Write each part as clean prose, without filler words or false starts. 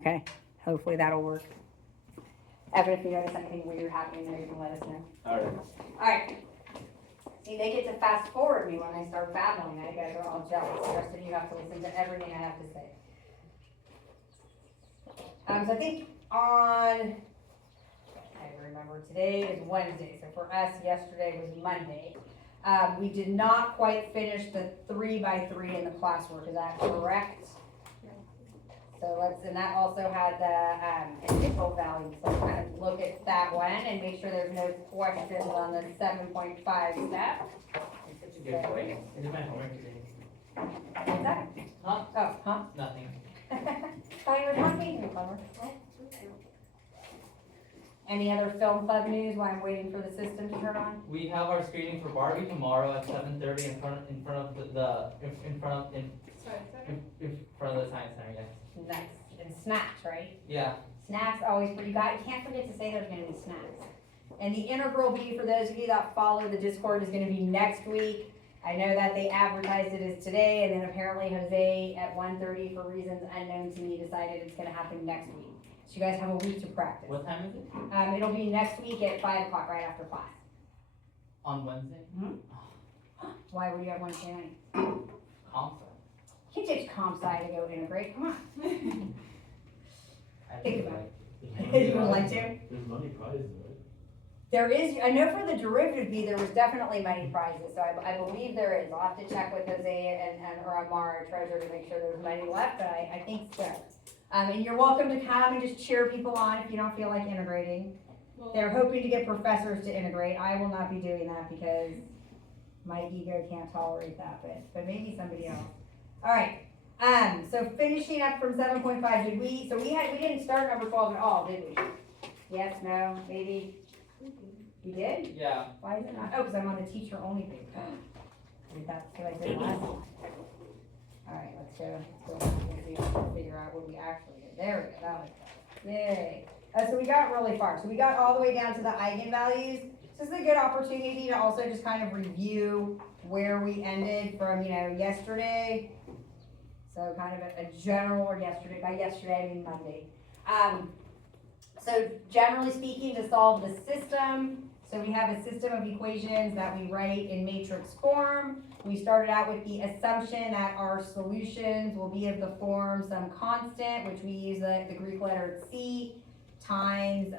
Okay, hopefully that'll work. Evan, if you notice anything weird happening there, you can let us know. Alright. See, they get to fast forward me when I start babbling. You guys are all jealous. The rest of you have to listen to everything I have to say. So I think I remember today is Wednesday, so for us, yesterday was Monday. We did not quite finish the 3x3 in the classwork, is that correct? So and that also had the initial value, so kind of look at that one and make sure there's no questions on the 7.5 step. Such a good point. I did my homework today. What's that? Huh? Oh, huh? Nothing. Thought you were talking to me, Plumber. Any other film club news while I'm waiting for the system to turn on? We have our screening for Barbie tomorrow at 7:30 in front of the Science Center. Yes. Nice. And snacks, right? Yeah. Snacks always, you can't forget to say there's gonna be snacks. And the integral B, for those of you that follow the Discord, is gonna be next week. I know that they advertised it as today, and then apparently Jose at 1:30, for reasons unknown to me, decided it's gonna happen next week. So you guys have a week to practice. What time is it? It'll be next week at 5 o'clock, right after class. On Wednesday? Why were you at Wednesday night? Comp. You can take comp sci to go integrate, come on. Think about it. You would like to? There's money prizes, right? There is, I know for the derivative B, there was definitely money prizes, so I believe there is. I'll have to check with Jose or Amar, our treasurer, to make sure there's money left, but I think so. And you're welcome to come and just cheer people on if you don't feel like integrating. They're hoping to get professors to integrate. I will not be doing that because my ego can't tolerate that, but maybe somebody else. All right, so finishing up from 7.5, we didn't start number 12 at all, did we? Yes, no, maybe? You did? Yeah. Why is it not? Oh, because I'm on the teacher only page. That's what I did last time. All right, let's go and see if we can figure out what we actually did. There we go, that was better. Yay. So we got really far. So we got all the way down to the eigenvalues. This is a good opportunity to also just kind of review where we ended from, yesterday. So kind of a general, or yesterday, by yesterday I mean Monday. So generally speaking, to solve the system, so we have a system of equations that we write in matrix form. We started out with the assumption that our solutions will be of the form some constant, which we use the Greek letter C, times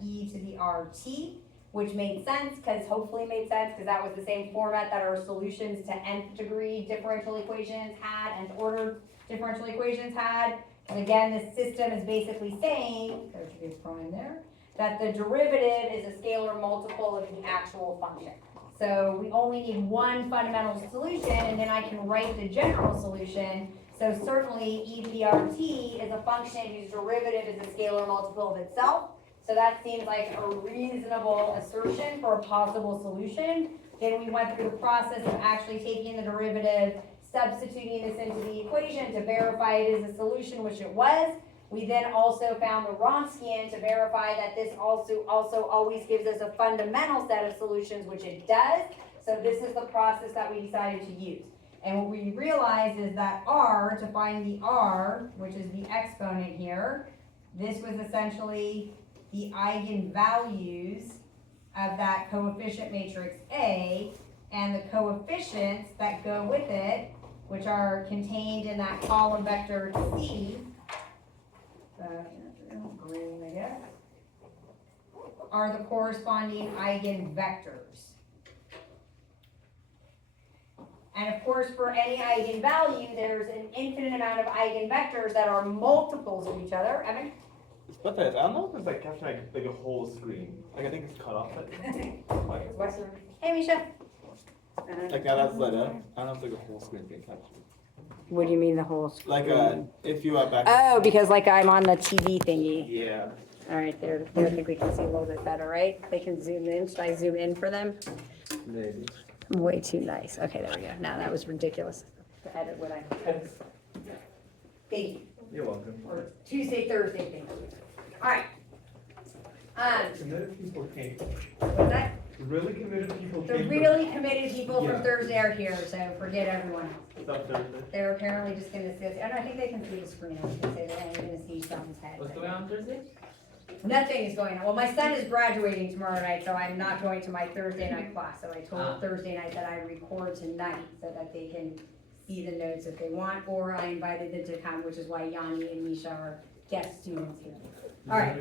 e to the RT, which made sense, hopefully made sense, because that was the same format that our solutions to nth degree differential equations had, and ordered differential equations had. And again, this system is basically saying, there should be a prime there, that the derivative is a scalar multiple of the actual function. So we only need one fundamental solution, and then I can write the general solution. So certainly e to the RT is a function whose derivative is a scalar multiple of itself. So that seems like a reasonable assertion for a possible solution. Then we went through the process of actually taking the derivative, substituting this into the equation to verify it is a solution, which it was. We then also found the Wronskian to verify that this also always gives us a fundamental set of solutions, which it does. So this is the process that we decided to use. And what we realized is that R, to find the R, which is the exponent here, this was essentially the eigenvalues of that coefficient matrix A, and the coefficients that go with it, which are contained in that column vector C, green, I guess, are the corresponding eigenvectors. And of course, for any eigenvalue, there's an infinite amount of eigenvectors that are multiples of each other. Evan? But I don't know if it's like capturing like a whole screen. Like I think it's cut off. Hey, Misha. Like now that's lit up. I don't know if like a whole screen being captured. What do you mean the whole screen? Like if you are back. Oh, because like I'm on the TV thingy. Yeah. All right, there. I think we can see a little bit better, right? They can zoom in. Should I zoom in for them? Maybe. I'm way too nice. Okay, there we go. Now that was ridiculous. To edit what I. Thank you. You're welcome. Or Tuesday, Thursday thing. All right. And then people came. What's that? Really committed people The came really committed people from Yeah. Thursday are here, so forget everyone else. for stuff Thursday. They're apparently just gonna see us, and I think they can see the screen, I was gonna say they're only gonna see Sean's head. What's going on Thursday? Nothing is going on, well, my son is graduating tomorrow night, so I'm not going to my Thursday night class, so I told Thursday night that I record tonight, so that they can see the notes if they want, or I invited them to come, which is why Yanni and Misha are guest students here. All right.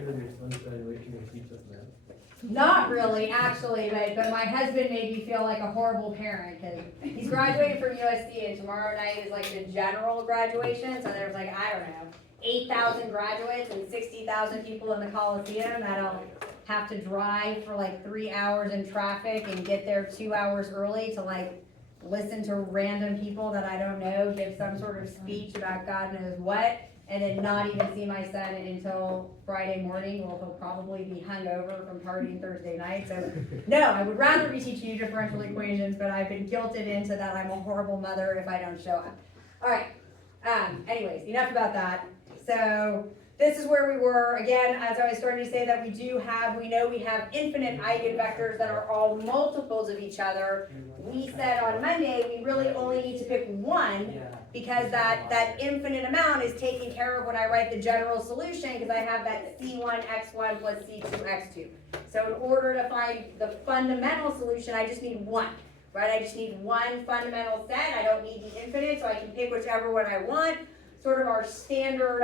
Not really, actually, but my husband made me feel like a horrible parent, because he's graduating from USC, and tomorrow night is like the general graduation, so there's like, I don't know, 8,000 graduates and 60,000 people in the Coliseum that'll have to drive for like 3 hours in traffic and get there 2 hours early to like listen to random people that I don't know give some sort of speech about God knows what, and then not even see my son until Friday morning. Well, he'll probably be hungover from partying Thursday night. So no, I would rather be teaching you differential equations, but I've been guilted into that I'm a horrible mother if I don't show up. All right. Anyways, enough about that. So this is where we were. Again, as I was starting to say, that we know we have infinite eigenvectors that are all multiples of each other. We said on Monday, we really only need to pick one, because that infinite amount is taken care of when I write the general solution, because I have that C1x1 plus C2x2. So in order to find the fundamental solution, I just need one, right? I just need one fundamental set. I don't need the infinite, so I can pick whichever one I want. Sort of our standard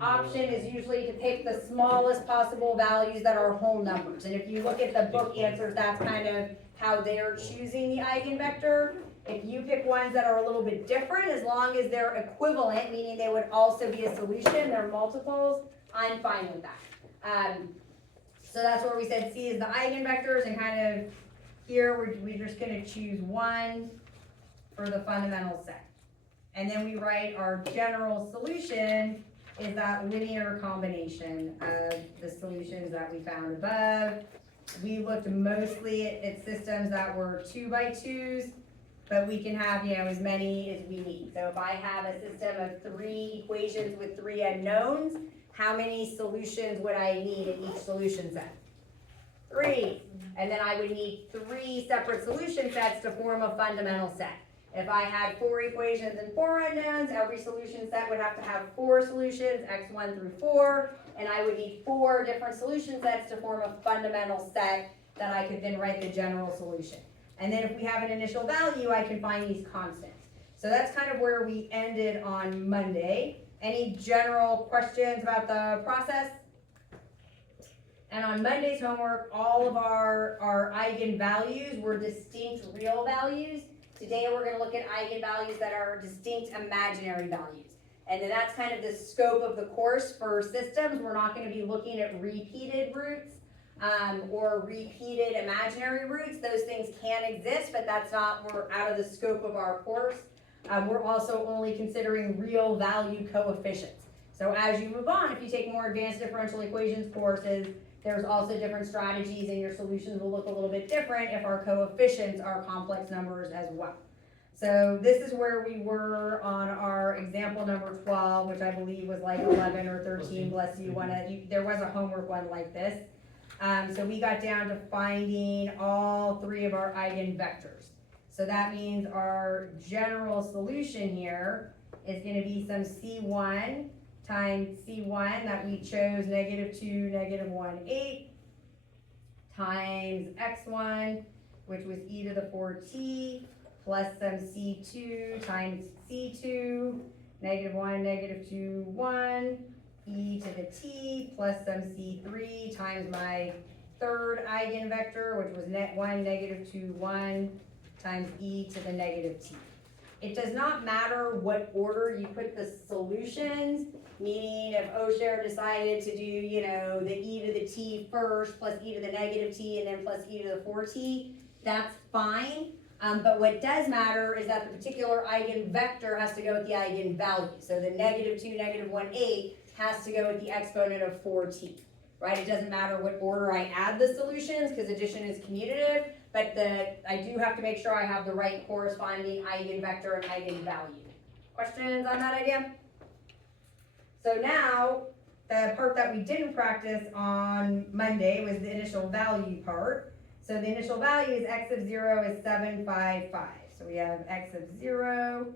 option is usually to pick the smallest possible values that are whole numbers. And if you look at the book answers, that's kind of how they're choosing the eigenvector. If you pick ones that are a little bit different, as long as they're equivalent, meaning they would also be a solution, they're multiples, I'm fine with that. So that's where we said C is the eigenvectors, and kind of here we're just going to choose one for the fundamental set. And then we write our general solution is that linear combination of the solutions that we found above. We looked mostly at systems that were 2 by 2s, but we can have, as many as we need. So if I have a system of 3 equations with 3 unknowns, how many solutions would I need in each solution set? 3. And then I would need 3 separate solution sets to form a fundamental set. If I had 4 equations and 4 unknowns, every solution set would have to have 4 solutions, x1 through 4, and I would need 4 different solution sets to form a fundamental set that I could then write the general solution. And then if we have an initial value, I can find these constants. So that's kind of where we ended on Monday. Any general questions about the process? And on Monday's homework, all of our eigenvalues were distinct real values. Today we're going to look at eigenvalues that are distinct imaginary values. And then that's kind of the scope of the course for systems. We're not going to be looking at repeated roots or repeated imaginary roots. Those things can exist, but we're out of the scope of our course. We're also only considering real value coefficients. So as you move on, if you take more advanced differential equations courses, there's also different strategies, and your solutions will look a little bit different if our coefficients are complex numbers as well. So this is where we were on our example number 12, which I believe was like 11 or 13, bless you. There was a homework one like this. So we got down to finding all 3 of our eigenvectors. So that means our general solution here is going to be some C1 times C1 that we chose, -2, -1, 8, times X1, which was e to the 4t, plus some C2 times C2, -1, -2, 1, e to the t, plus some C3 times my third eigenvector, which was net 1, -2, 1, times e to the -t. It does not matter what order you put the solutions, meaning if O'Share decided to do, the e to the t first, plus e to the -t, and then plus e to the 4t, that's fine. But what does matter is that the particular eigenvector has to go with the eigenvalue. So the -2, -1, 8 has to go with the exponent of 4t, right? It doesn't matter what order I add the solutions, because addition is commutative, but I do have to make sure I have the right corresponding eigenvector and eigenvalue. Questions on that idea? So now, the part that we didn't practice on Monday was the initial value part. So the initial value is x of 0 is 7, 5, 5. So we have x of 0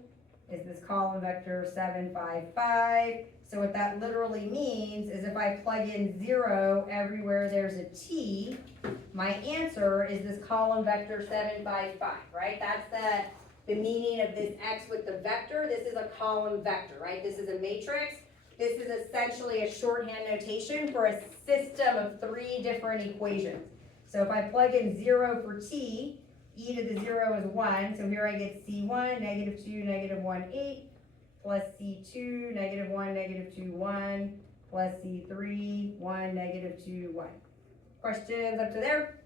is this column vector 7, 5, 5. So what that literally means is if I plug in 0 everywhere there's a t, my answer is this column vector 7, 5, 5, right? That's the meaning of this x with the vector. This is a column vector, right? This is a matrix. This is essentially a shorthand notation for a system of 3 different equations. So if I plug in 0 for t, e to the 0 is 1, so here I get c1, negative 2, negative 1, 8, plus c2, negative 1, negative 2, 1, plus c3, 1, negative 2, 1. Questions up to there?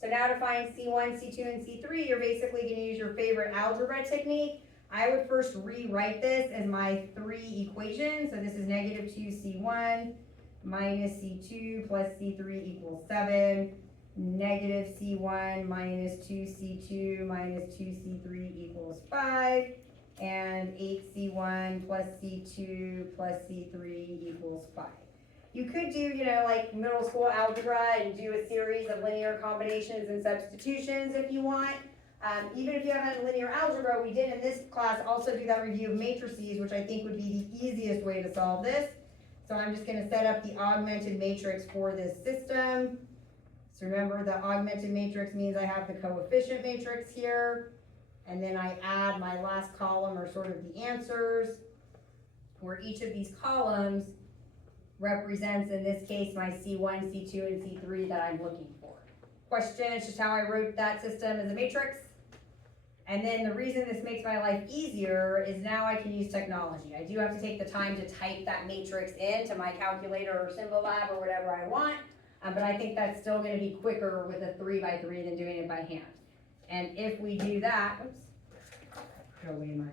So now to find c1, c2, and c3, you're basically going to use your favorite algebra technique. I would first rewrite this as my 3 equations. So this is negative 2c1 minus c2 plus c3 equals 7. Negative c1 minus 2c2 minus 2c3 equals 5. And 8c1 plus c2 plus c3 equals 5. You could do, like middle school algebra and do a series of linear combinations and substitutions if you want. Even if you haven't had linear algebra, we did in this class also do that review of matrices, which I think would be the easiest way to solve this. So I'm just going to set up the augmented matrix for this system. So remember, the augmented matrix means I have the coefficient matrix here, and then I add my last column, or sort of the answers, where each of these columns represents, in this case, my C1, C2, and C3 that I'm looking for. Question, it's just how I wrote that system as a matrix. And then the reason this makes my life easier is now I can use technology. I do have to take the time to type that matrix into my calculator or Symbolab or whatever I want, but I think that's still going to be quicker with a 3x3 than doing it by hand. And if we do that, oops, throw away my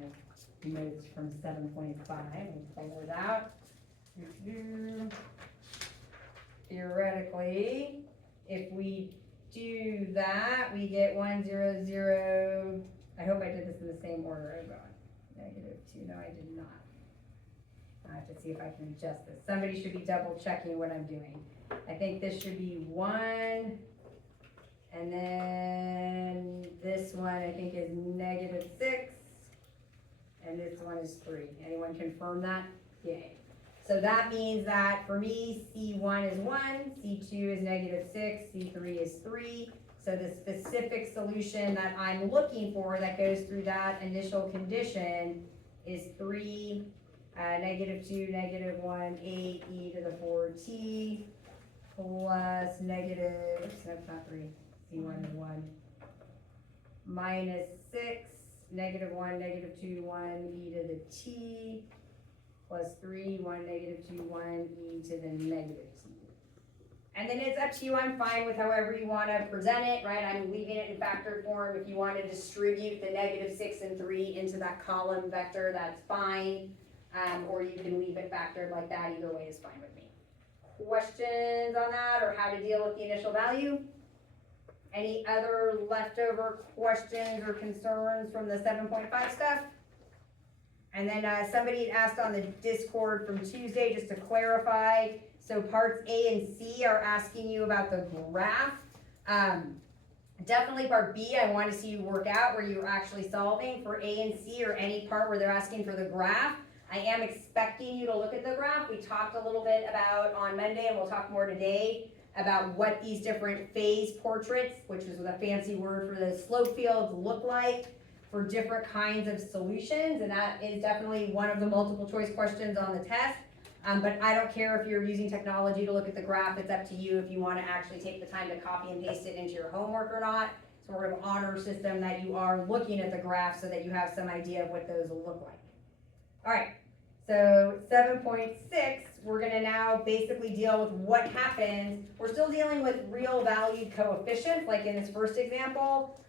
notes from 7.5 and pull those out. Theoretically, if we do that, we get 1, 0, 0. I hope I did this in the same order I'm going. -2, no I did not. I have to see if I can adjust this. Somebody should be double checking what I'm doing. I think this should be 1, and then this one I think is -6, and this one is 3. Anyone confirm that? Yay. So that means that for me, C1 is 1, C2 is -6, C3 is 3. So the specific solution that I'm looking for that goes through that initial condition is 3, -2, -1, 8, e to the 4t, plus negative, oops, that's not 3, C1 is 1, minus 6, -1, -2, 1, e to the t, plus 3, 1, -2, 1, e to the negative t. And then it's up to you, I'm fine with however you want to present it, right? I'm leaving it in factored form. If you want to distribute the -6 and 3 into that column vector, that's fine. Or you can leave it factored like that, either way is fine with me. Questions on that, or how to deal with the initial value? Any other leftover questions or concerns from the 7.5 stuff? And then somebody asked on the Discord from Tuesday, just to clarify, so parts A and C are asking you about the graph. Definitely part B, I want to see you work out where you're actually solving. For A and C, or any part where they're asking for the graph, I am expecting you to look at the graph. We talked a little bit about on Monday, and we'll talk more today, about what these different phase portraits, which is a fancy word for the slope fields, look like for different kinds of solutions, and that is definitely one of the multiple choice questions on the test. But I don't care if you're using technology to look at the graph, it's up to you if you want to actually take the time to copy and paste it into your homework or not. Sort of honor system that you are looking at the graph so that you have some idea of what those will look like. All right, so 7.6, we're going to now basically deal with what happens. We're still dealing with real valued coefficients, like in this first example,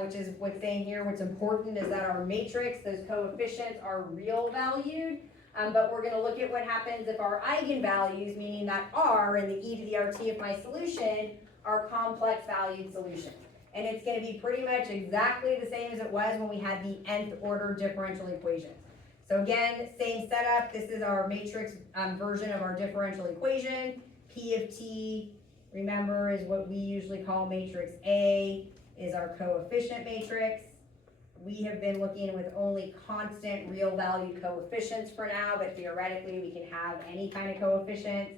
which is what's saying here. What's important is that our matrix, those coefficients are real valued. But we're going to look at what happens if our eigenvalues, meaning that r and the e to the rt of my solution, are complex valued solutions. And it's going to be pretty much exactly the same as it was when we had the nth order differential equations. So again, same setup. This is our matrix version of our differential equation. P of t remember, is what we usually call matrix A, is our coefficient matrix. We have been looking with only constant real value coefficients for now, but theoretically we can have any kind of coefficients.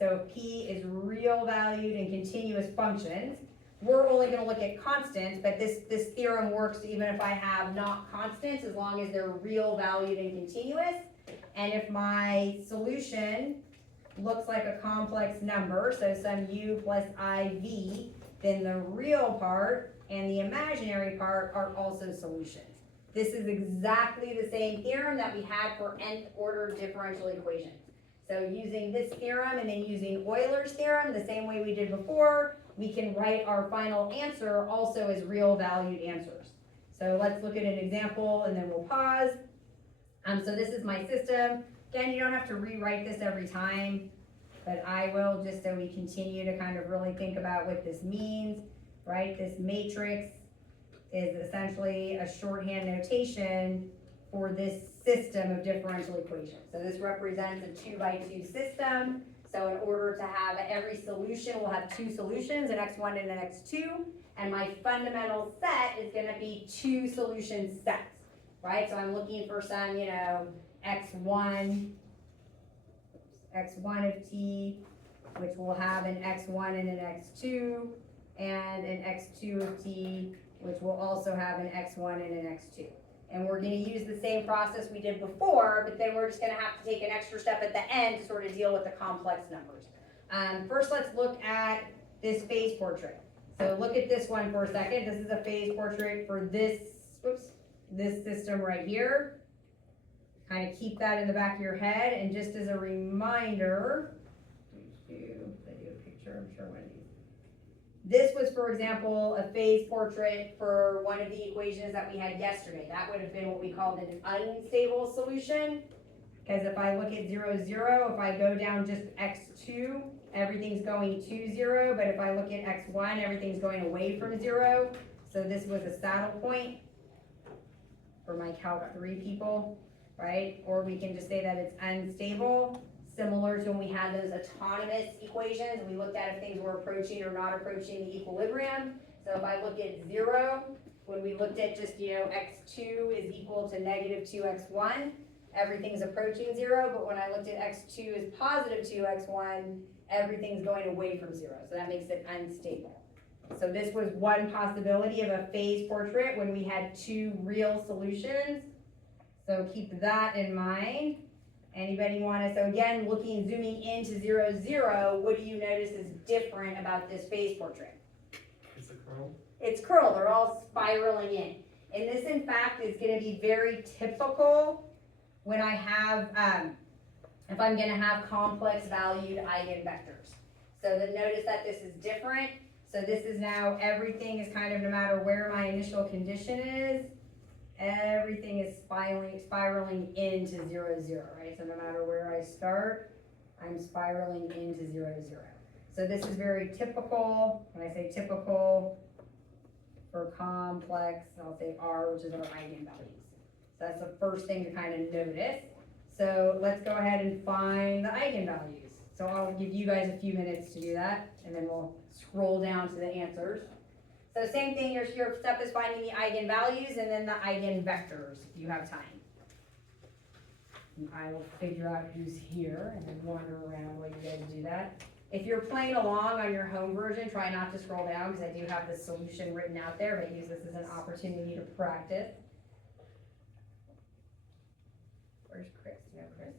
So if P is real valued and continuous functions, we're only gonna look at constants, but this theorem works even if I have not constants, as long as they're real valued and continuous. And if my solution looks like a complex number, so some u plus iv, then the real part and the imaginary part are also solutions. This is exactly the same theorem that we had for nth order differential equations. So using this theorem and then using Euler's theorem, the same way we did before, we can write our final answer also as real valued answers. So let's look at an example and then we'll pause. So this is my system. Again, you don't have to rewrite this every time, but I will, just so we continue to kind of really think about what this means, right? This matrix is essentially a shorthand notation for this system of differential equations. So this represents a 2x2 system. So in order to have every solution, we'll have two solutions, an x1 and an x2, and my fundamental set is gonna be two solution sets, right? So I'm looking for some, x1 of t, which will have an x1 and an x2, and an x2 of t, which will also have an x1 and an x2. And we're gonna use the same process we did before, but then we're just gonna have to take an extra step at the end to sort of deal with the complex numbers. First, let's look at this phase portrait. So look at this one for a second. This is a phase portrait for this system right here. Kind of keep that in the back of your head, and just as a reminder, I do a picture, I'm sure one of these. This was, for example, a phase portrait for one of the equations that we had yesterday. That would have been what we called an unstable solution, because if I look at 0, 0, if I go down just x2, everything's going to 0, but if I look at x1, everything's going away from 0. So this was a saddle point for my Calc 3 people, right? Or we can just say that it's unstable, similar to when we had those autonomous equations. We looked at if things were approaching or not approaching the equilibrium. So if I look at 0, when we looked at just, x2 is equal to negative 2x1, everything's approaching 0, but when I looked at x2 is positive 2x1, everything's going away from 0, so that makes it unstable. So this was one possibility of a phase portrait when we had two real solutions. So keep that in mind. Anybody want to, so again, zooming into 0, 0, what do you notice is different about this phase portrait? It's a curl. It's curled, they're all spiraling in. And this, in fact, is going to be very typical when I have, if I'm going to have complex valued eigenvectors. So then notice that this is different. So this is now, everything is kind of, no matter where my initial condition is, everything is spiraling into 0, 0, right? So no matter where I start, I'm spiraling into 0, 0. So this is very typical. When I say typical for complex, I'll say R, which is our eigenvalues. So that's the first thing to kind of notice. So let's go ahead and find the eigenvalues. So I'll give you guys a few minutes to do that, and then we'll scroll down to the answers. So same thing, your step is finding the eigenvalues and then the eigenvectors, if you have time. And I will figure out who's here and then wander around while you guys do that. If you're playing along on your home version, try not to scroll down, because I do have the solution written out there, but use this as an opportunity to practice. Where's Chris? No, Chris?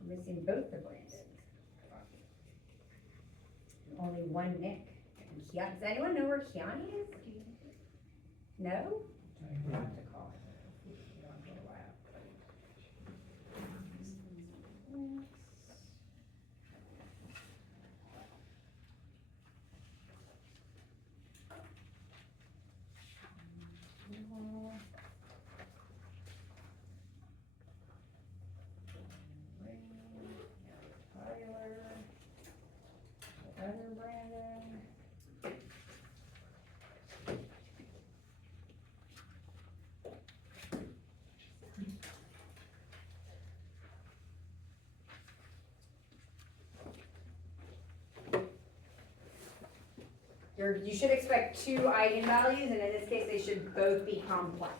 I'm missing both the Brandons. Only one Nick. Does anyone know where Keani is? No? I have to call her. For a while. Other Brandon. you should expect two eigenvalues, and in this case, they should both be complex.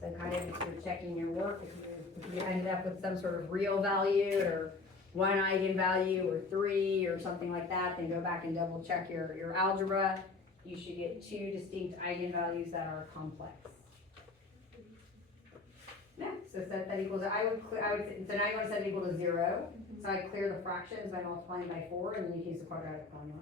So kind of if you're checking your work, if you ended up with some sort of real value, or one eigenvalue, or three, or something like that, then go back and double check your algebra. You should get two distinct eigenvalues that are complex. Yeah, so set that equals, so now you want to set it equal to 0. So I clear the fractions by multiplying by 4, and then you can use the quadratic formula.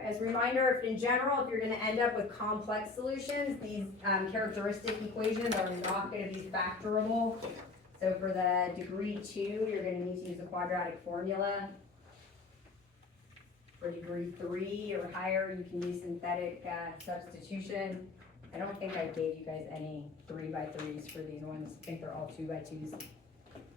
As a reminder, in general, if you're going to end up with complex solutions, these characteristic equations are not going to be factorable. So for the degree 2, you're going to need to use the quadratic formula. For degree 3 or higher, you can use synthetic substitution. I don't think I gave you guys any 3x3s for these ones. I think they're all 2x2s.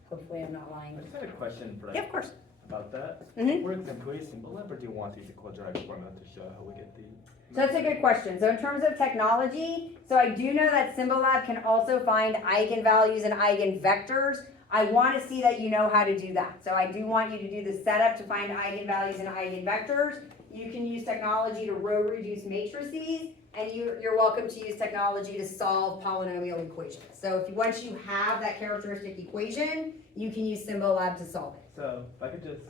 Hopefully I'm not lying. I just had a question for Yeah, of course. about that. Mhm. For example, a simple lab, or do you want to use a quadratic formula to show how we get the? So that's a good question. So in terms of technology, so I do know that Symbolab can also find eigenvalues and eigenvectors. I want to see that you know how to do that. So I do want you to do the setup to find eigenvalues and eigenvectors. You can use technology to row reduce matrices, and you're welcome to use technology to solve polynomial equations. So once you have that characteristic equation, you can use Symbolab to solve it. So if I could just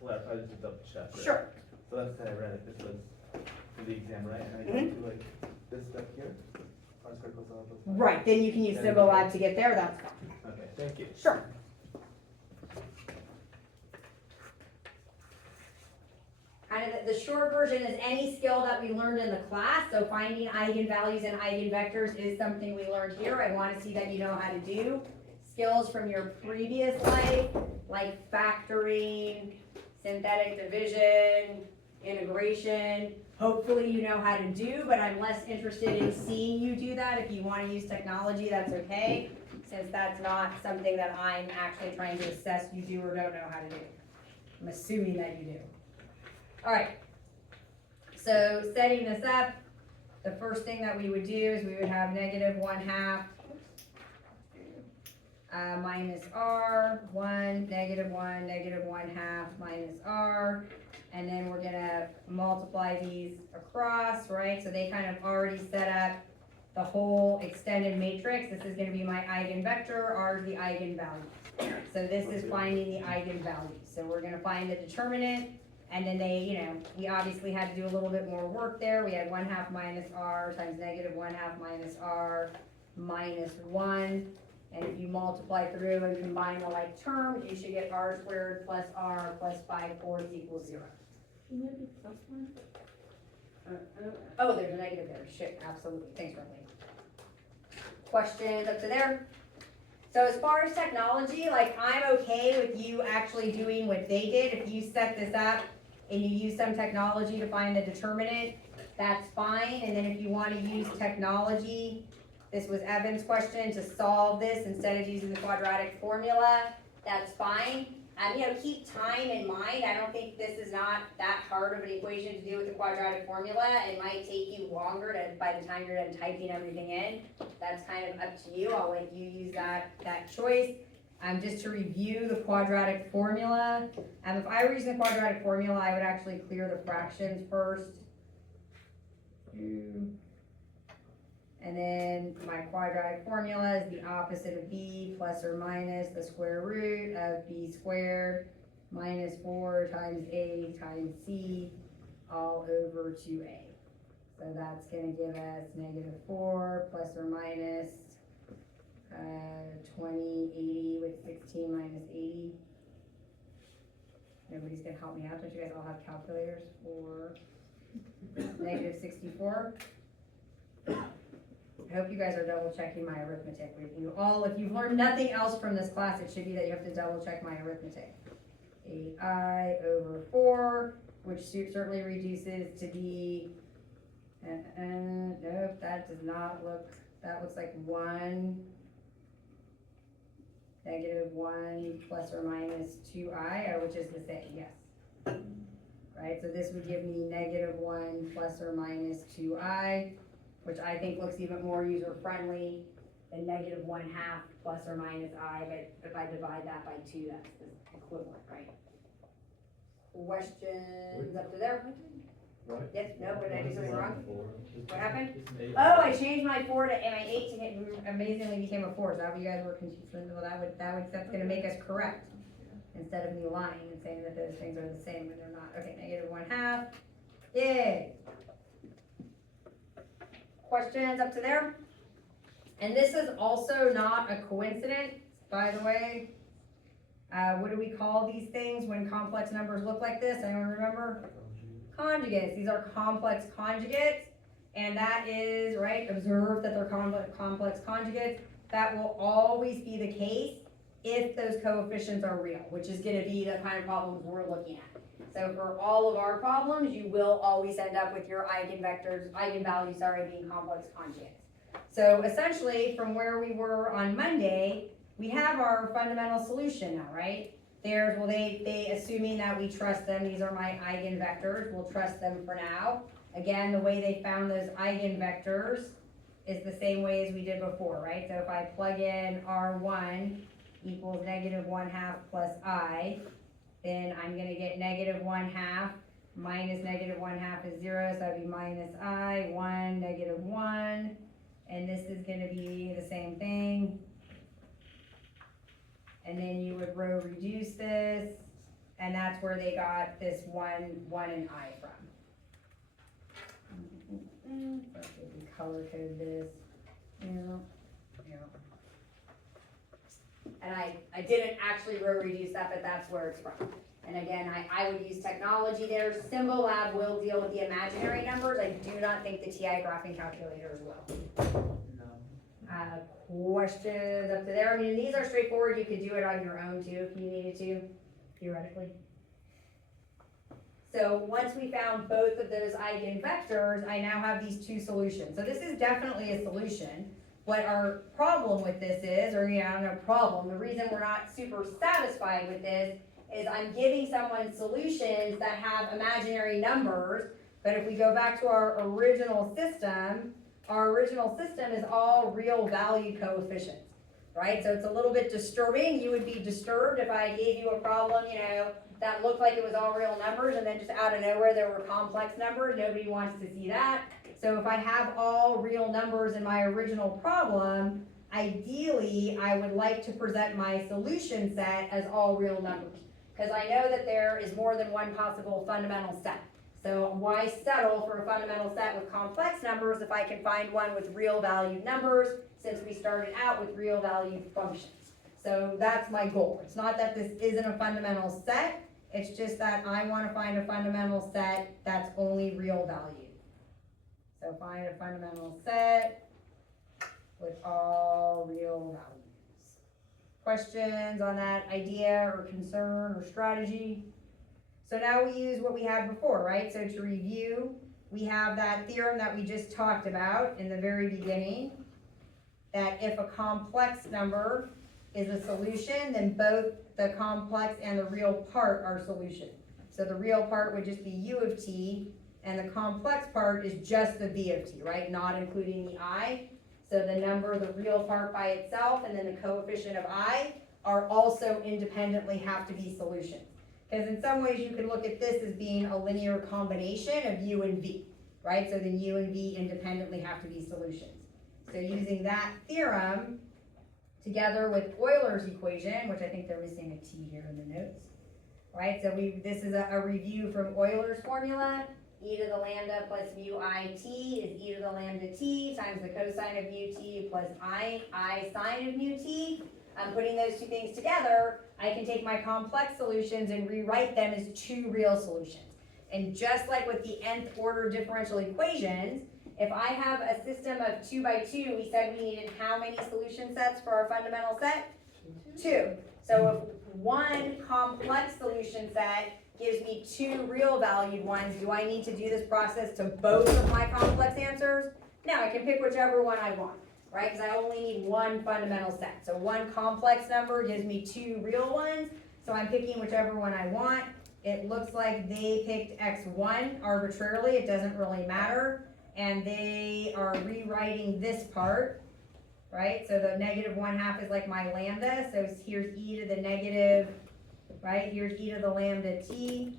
clarify, just to double check. Right? Sure. So let's say I read it, this was for the exam, right? And I go to like this step here, r squared plus l plus. Right, then you can use Symbolab to get there, that's fine. Okay, thank you. Sure. Kind of the short version is any skill that we learned in the class, so finding eigenvalues and eigenvectors is something we learned here. I want to see that you know how to do. Skills from your previous life, like factoring, synthetic division, integration, hopefully you know how to do, but I'm less interested in seeing you do that. If you want to use technology, that's okay, since that's not something that I'm actually trying to assess you do or don't know how to do. I'm assuming that you do. All right, so setting this up, the first thing that we would do is we would have -1/2 minus r, 1, -1, -1/2 minus r, and then we're gonna multiply these across, right? So they kind of already set up the whole extended matrix. This is gonna be my eigenvector, r is the eigenvalue. So this is finding the eigenvalue. So we're gonna find the determinant, and then we obviously had to do a little bit more work there. We had 1/2 minus r times -1/2 minus r minus 1. And if you multiply through and combine the like terms, you should get r squared plus r plus 5/4 equals 0. Can it be plus 1? Oh, there's a negative there. Shit, absolutely. Thanks, Riley. Questions up to there? So as far as technology, like I'm okay with you actually doing what they did. If you set this up and you use some technology to find the determinant, that's fine. And then if you want to use technology, this was Evan's question, to solve this instead of using the quadratic formula, that's fine. Keep time in mind. I don't think this is not that hard of an equation to do with the quadratic formula. It might take you longer by the time you're done typing everything in. That's kind of up to you. I'll let you use that choice. Just to review the quadratic formula, if I were using the quadratic formula, I would actually clear the fractions first. And then my quadratic formula is the opposite of b plus or minus the square root of b squared minus 4 times a times c all over 2a. So that's going to give us -4 plus or minus 2080 with 16 minus 80. Nobody's going to help me out. Don't you guys all have calculators for -64? I hope you guys are double checking my arithmetic. If you've learned nothing else from this class, it should be that you have to double check my arithmetic. 8i over 4, which certainly reduces to be, nope, that does not look, that looks like 1, -1 plus or minus 2i, which is the same, yes. Right, so this would give me -1 plus or minus 2i, which I think looks even more user-friendly than -1/2 plus or minus I, but if I divide that by 2, that's the equivalent, right? Questions up to there? Right. Yes, no, what did I do something wrong? What happened? It's an eight. Oh, I changed my 4 to, and my 8 to get, amazingly became a 4, is that what you guys were confused? Well, that's gonna make us correct. Instead of me lying and saying that those things are the same when they're not. Okay, -1/2, yay. Questions up to there? And this is also not a coincidence, by the way. What do we call these things when complex numbers look like this? Anyone remember? Conjugates. These are complex conjugates, and that is, right, observe that they're complex conjugates. That will always be the case if those coefficients are real, which is gonna be the kind of problems we're looking at. So for all of our problems, you will always end up with your eigenvalues, being complex conjugates. So essentially, from where we were on Monday, we have our fundamental solution now, right? They assuming that we trust them, these are my eigenvectors, we'll trust them for now. Again, the way they found those eigenvectors is the same way as we did before, right? So if I plug in R1 equals -1/2 plus I, then I'm gonna get -1/2 minus -1/2 is 0, so that'd be minus I, 1, -1, and this is gonna be the same thing. And then you would row reduce this, and that's where they got this 1 and I from. Let's see if we color code this. Yeah. And I didn't actually row reduce that, but that's where it's from. And again, I would use technology there. Symbol Lab will deal with the imaginary numbers. I do not think the TI graphing calculators will. No. Questions up to there? I mean, these are straightforward. You could do it on your own too if you needed to, theoretically. So once we found both of those eigenvectors, I now have these two solutions. So this is definitely a solution. What our problem with this is, or no problem, the reason we're not super satisfied with this is I'm giving someone solutions that have imaginary numbers, but if we go back to our original system is all real value coefficients, right? So it's a little bit disturbing. You would be disturbed if I gave you a problem, that looked like it was all real numbers, and then just out of nowhere there were complex numbers. Nobody wants to see that. So if I have all real numbers in my original problem, ideally I would like to present my solution set as all real numbers, because I know that there is more than one possible fundamental set. So why settle for a fundamental set with complex numbers if I can find one with real valued numbers, since we started out with real valued functions. So that's my goal. It's not that this isn't a fundamental set, it's just that I want to find a fundamental set that's only real valued. So find a fundamental set with all real values. Questions on that idea or concern or strategy? So now we use what we had before, right? So to review, we have that theorem that we just talked about in the very beginning, that if a complex number is a solution, then both the complex and the real part are solutions. So the real part would just be u of t, and the complex part is just the v of t, right? Not including the I. So the number, the real part by itself, and then the coefficient of I are also independently have to be solutions. Because in some ways you can look at this as being a linear combination of u and v, right? So then u and v independently have to be solutions. So using that theorem together with Euler's equation, which I think they're missing a t here in the notes, right? So this is a review from Euler's formula. E to the lambda plus mu I t is e to the lambda t times the cosine of mu t plus I sine of mu t. I'm putting those two things together. I can take my complex solutions and rewrite them as two real solutions. And just like with the nth order differential equations, if I have a system of 2 by 2, we said we needed how many solution sets for our fundamental set? 2. So if one complex solution set gives me 2 real valued ones, do I need to do this process to both of my complex answers? No, I can pick whichever one I want, right? Because I only need one fundamental set. So one complex number gives me 2 real ones, so I'm picking whichever one I want. It looks like they picked x1 arbitrarily, it doesn't really matter. And they are rewriting this part, right? So the -1/2 is like my lambda, so here's e to the negative, right? Here's e to the lambda t,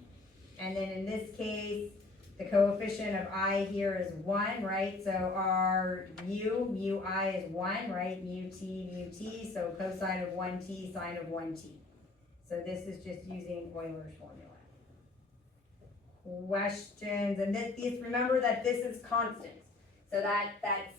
And then in this case, the coefficient of I here is 1, right? So our mu I is 1, right? Mu t, so cosine of 1t, sine of 1t. So this is just using Euler's formula. Questions, and remember that this is constants. So that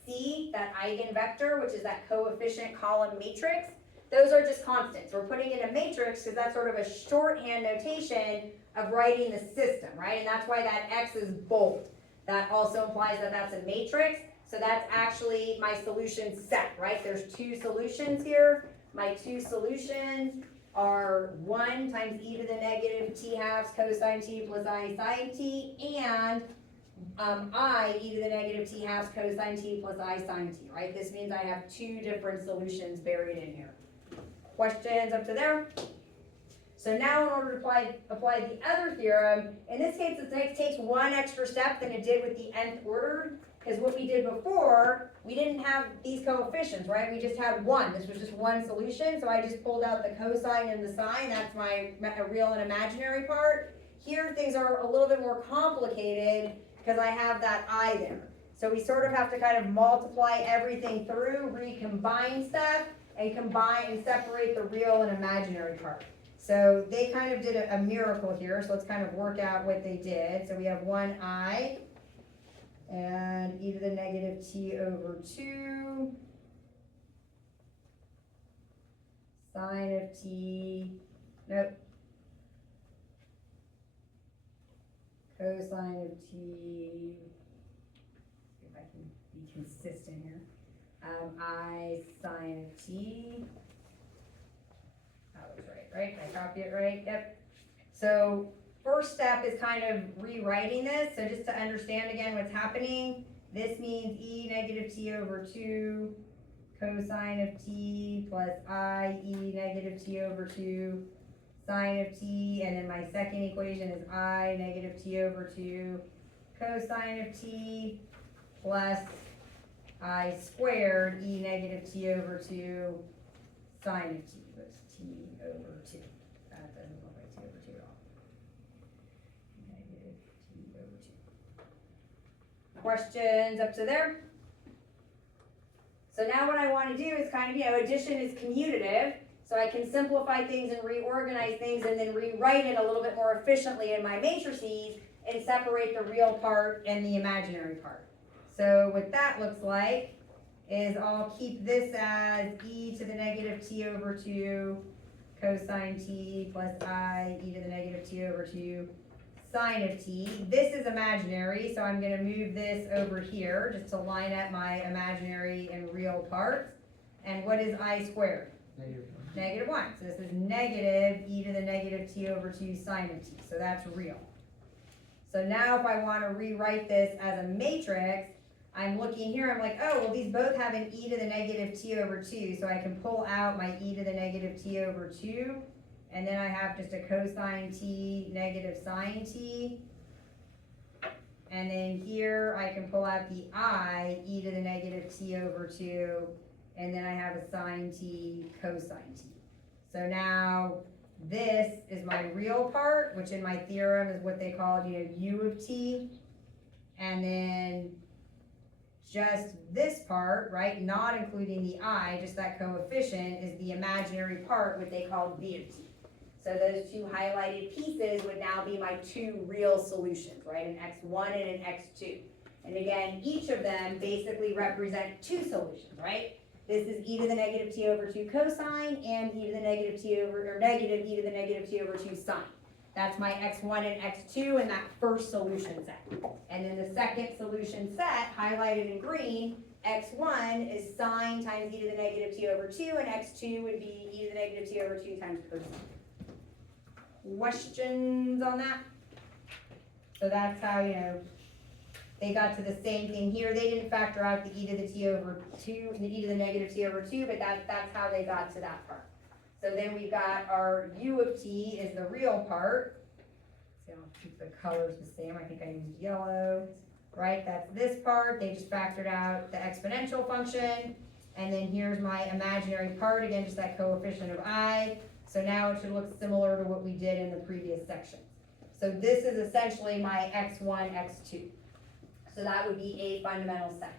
C, that eigenvector, which is that coefficient column matrix, those are just constants. We're putting in a matrix because that's sort of a shorthand notation of writing the system, right? And that's why that X is bold. That also implies that that's a matrix. So that's actually my solution set, right? There's two solutions here. My two solutions are 1 times e to the negative t halves cosine t plus I sine t, and I e to the negative t halves cosine t plus I sine t, right? This means I have two different solutions buried in here. Questions up to there? So now in order to apply the other theorem, in this case it takes one extra step than it did with the nth order, because what we did before, we didn't have these coefficients, right? We just had one. This was just one solution, so I just pulled out the cosine and the sine. That's my real and imaginary part. Here things are a little bit more complicated because I have that I there. So we sort of have to kind of multiply everything through, recombine stuff, and combine and separate the real and imaginary part. So they kind of did a miracle here, so let's kind of work out what they did. So we have 1I and e to the negative t over 2 sine of t, nope, cosine of t, see if I can be consistent here, I sine of t, that was right? I copied it right, yep. So first step is kind of rewriting this, so just to understand again what's happening, this means e negative t over 2 cosine of t plus I e negative t over 2 sine of t, and then my second equation is I negative t over 2 cosine of t plus I squared e negative t over 2 sine of t, that's t over 2. That doesn't look like t over 2 at all. Negative t over 2. Questions up to there? So now what I want to do is kind of, addition is commutative, so I can simplify things and reorganize things and then rewrite it a little bit more efficiently in my matrices and separate the real part and the imaginary part. So what that looks like is I'll keep this as e to the negative t over 2 cosine t plus I e to the negative t over 2 sine of t. This is imaginary, so I'm going to move this over here just to line up my imaginary and real parts. And what is I squared? Negative 1. So this is negative e to the negative t over 2 sine of t. So that's real. So now if I want to rewrite this as a matrix, I'm looking here, I'm like, oh, well, these both have an e to the negative t over 2, so I can pull out my e to the negative t over 2, and then I have just a cosine t negative sine t, and then here I can pull out the I e to the negative t over 2, and then I have a sine t cosine t. So now this is my real part, which in my theorem is what they called, u of t, and then just this part, right, not including the I, just that coefficient, is the imaginary part, what they call v of t. So those two highlighted pieces would now be my two real solutions, right, an x1 and an x2. And again, each of them basically represent two solutions, right? This is e to the negative t over 2 cosine and e to the negative t over, or negative e to the negative t over 2 sine. That's my x1 and x2 in that first solution set. And then the second solution set, highlighted in green, x1 is sine times e to the negative t over 2, and x2 would be e to the negative t over 2 times cosine. Questions on that? So that's how, they got to the same thing here. They didn't factor out the e to the t over 2, the e to the negative t over 2, but that's how they got to that part. So then we've got our u of t is the real part. So I'll keep the colors the same. I think I used yellow, right? That's this part. They just factored out the exponential function. And then here's my imaginary part, again, just that coefficient of I. So now it should look similar to what we did in the previous section. So this is essentially my x1, x2. So that would be a fundamental set.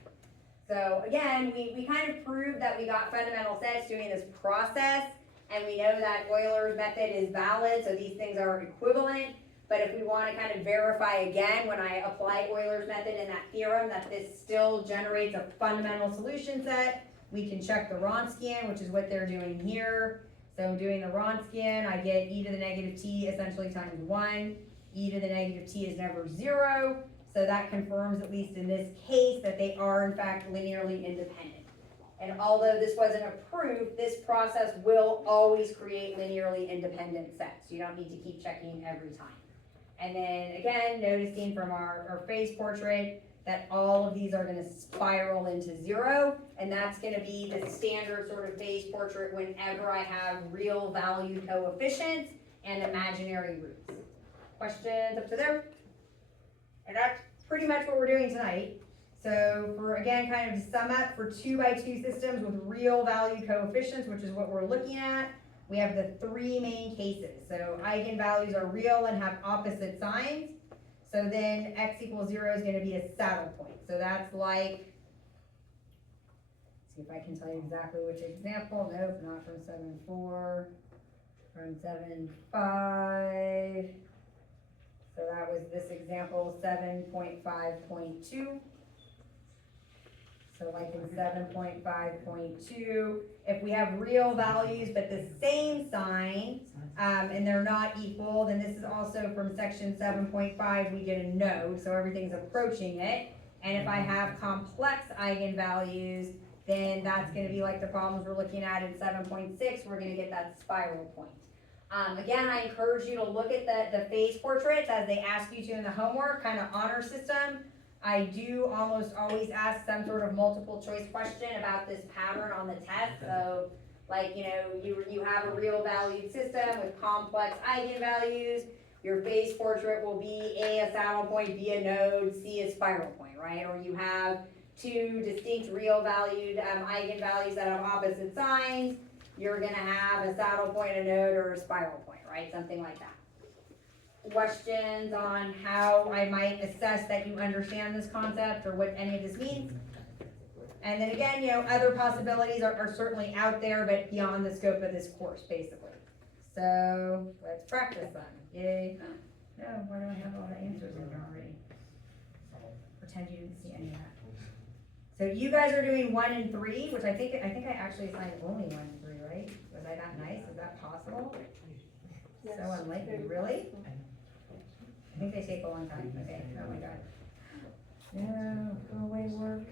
So again, we kind of proved that we got fundamental sets doing this process, and we know that Euler's method is valid, so these things are equivalent. But if we want to kind of verify again, when I apply Euler's method in that theorem, that this still generates a fundamental solution set, we can check the Wronskian, which is what they're doing here. So doing the Wronskian, I get e to the negative t essentially times 1. E to the negative t is never 0. So that confirms, at least in this case, that they are in fact linearly independent. And although this wasn't approved, this process will always create linearly independent sets. You don't need to keep checking every time. And then again, noticing from our phase portrait that all of these are going to spiral into 0, and that's going to be the standard sort of phase portrait whenever I have real value coefficients and imaginary roots. Questions up to there? And that's pretty much what we're doing tonight. So for, again, kind of to sum up, for 2x2 systems with real value coefficients, which is what we're looking at, we have the 3 main cases. So eigenvalues are real and have opposite signs. So then x equals 0 is going to be a saddle point. So that's like, see if I can tell you exactly which example. Nope, not from 7.4, from 7.5. So that was this example, 7.5.2. So like in 7.5.2, if we have real values but the same sign, and they're not equal, then this is also from section 7.5, we get a node, so everything's approaching it. And if I have complex eigenvalues, then that's gonna be like the problems we're looking at in 7.6, we're gonna get that spiral point. Again, I encourage you to look at the phase portraits as they ask you to in the homework, kind of honor system. I do almost always ask some sort of multiple choice question about this pattern on the test. So, like, you have a real valued system with complex eigenvalues. Your phase portrait will be A, a saddle point, B, a node, C, a spiral point, right? Or you have 2 distinct real valued eigenvalues that have opposite signs. You're gonna have a saddle point, a node, or a spiral point, right? Something like that. Questions on how I might assess that you understand this concept or what any of this means? And then again, other possibilities are certainly out there, but beyond the scope of this course, basically. So let's practice them. Yay. No, why do I have all the answers in here already? Pretend you didn't see any of that. So you guys are doing 1 and 3, which I think I actually assigned only 1 and 3, right? Was I that nice? Is that possible? Yes. So unlikely, really? I think they take a long time. Okay, oh my god. No, go away, work.